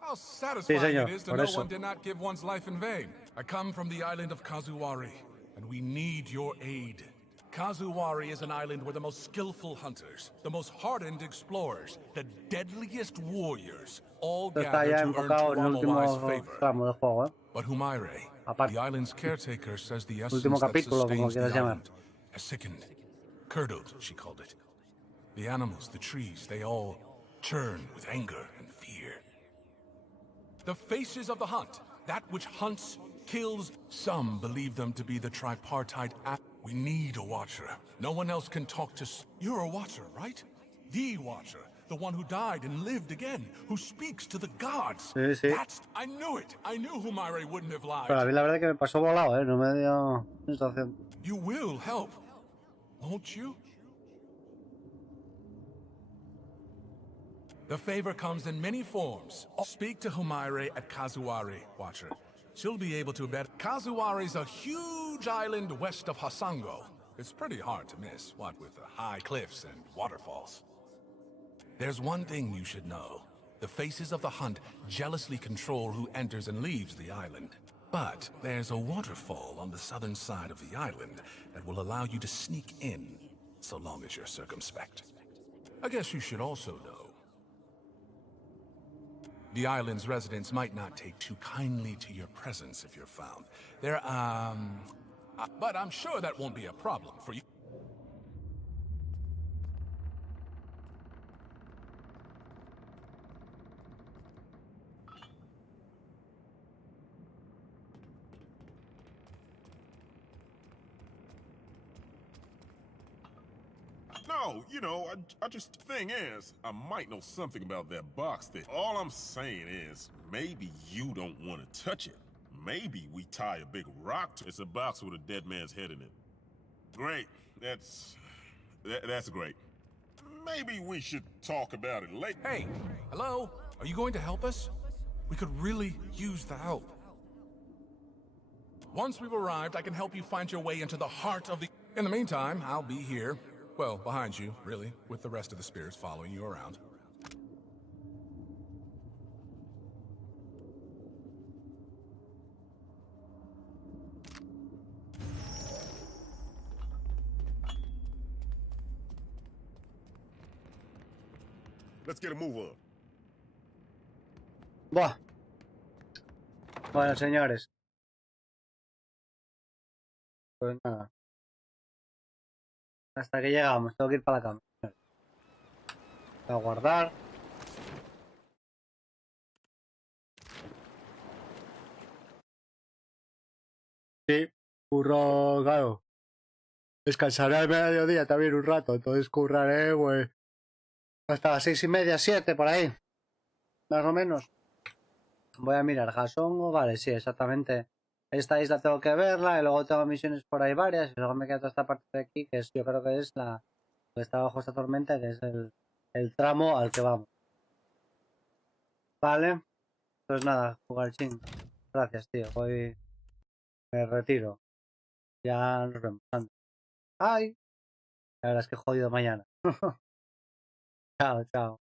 How Sí, satisfying señor, it is to por know eso. one did not give one's life in vain. I come from the island of Kazuwari, and we need your aid. Kazuwari is an island where the most skillful hunters, the most hardened explorers, the deadliest warriors all Esto está gather ya to earn enfocado en el Tuamawa's último favor. tramo del juego, ¿eh? But Humaire, the island's caretaker, says the Último essence that capítulo, como sustains quieras the llamar. island has sickened. Curdled, she called it. The animals, the trees, they all churn with anger and fear. The faces of the hunt, that which hunts, kills. Some believe them to be the tripartite act. We need a watcher. No one else can talk to... You're a watcher, right? The watcher. The one who died and lived again. Who speaks to the gods. Sí, sí. That's... I knew it. I knew Humaire wouldn't have lied. Pero a mí la verdad es que me pasó volado, ¿eh? No me dio sensación. You will help, won't you? The favor comes in many forms. Speak to Humaire at Kazuwari, Watcher. She'll be able to bet. Kazuwari's a huge island west of Hasango. It's pretty hard to miss, what with the high cliffs and waterfalls. There's one thing you should know. The faces of the hunt jealously control who enters and leaves the island. But there's a waterfall on the southern side of the island that will allow you to sneak in, so long as you're circumspect. I guess you should also know. The island's residents might not take too kindly to your presence if you're found. But I'm sure that won't be a problem for you. No, you know, I just... Thing is, I might know something about that box there. All I'm saying is, maybe you don't want to touch it. Maybe we tie a big rock to it. It's a box with a dead man's head in it. Great. That's great. Maybe we should talk about it later. Hey, hello? Are you going to help us? We could really use the help. Once we've arrived, I can help you find your way into the heart of the... In the meantime, I'll be here. Well, behind you, really, with the rest of the spirits following you around. Let's get a move on. Buah. Bueno, señores. Pues nada. Hasta que llegamos. Tengo que ir para la cama. Voy a guardar. Sí, curro, claro. Descansaré al mediodía también un rato. Entonces curraré, pues, hasta las 6:30, 7, por ahí. Más o menos. Voy a mirar. Jasongo, vale, sí, exactamente. Esta isla tengo que verla y luego tengo misiones por ahí varias. Y luego me queda toda esta parte de aquí, que es, yo creo que es la que está bajo esta tormenta, que es el tramo al que vamos. Vale. Pues nada, jugar ching. Gracias, tío. Hoy me retiro. Ya nos vemos. Ay. La verdad es que he jodido mañana. Chao, chao.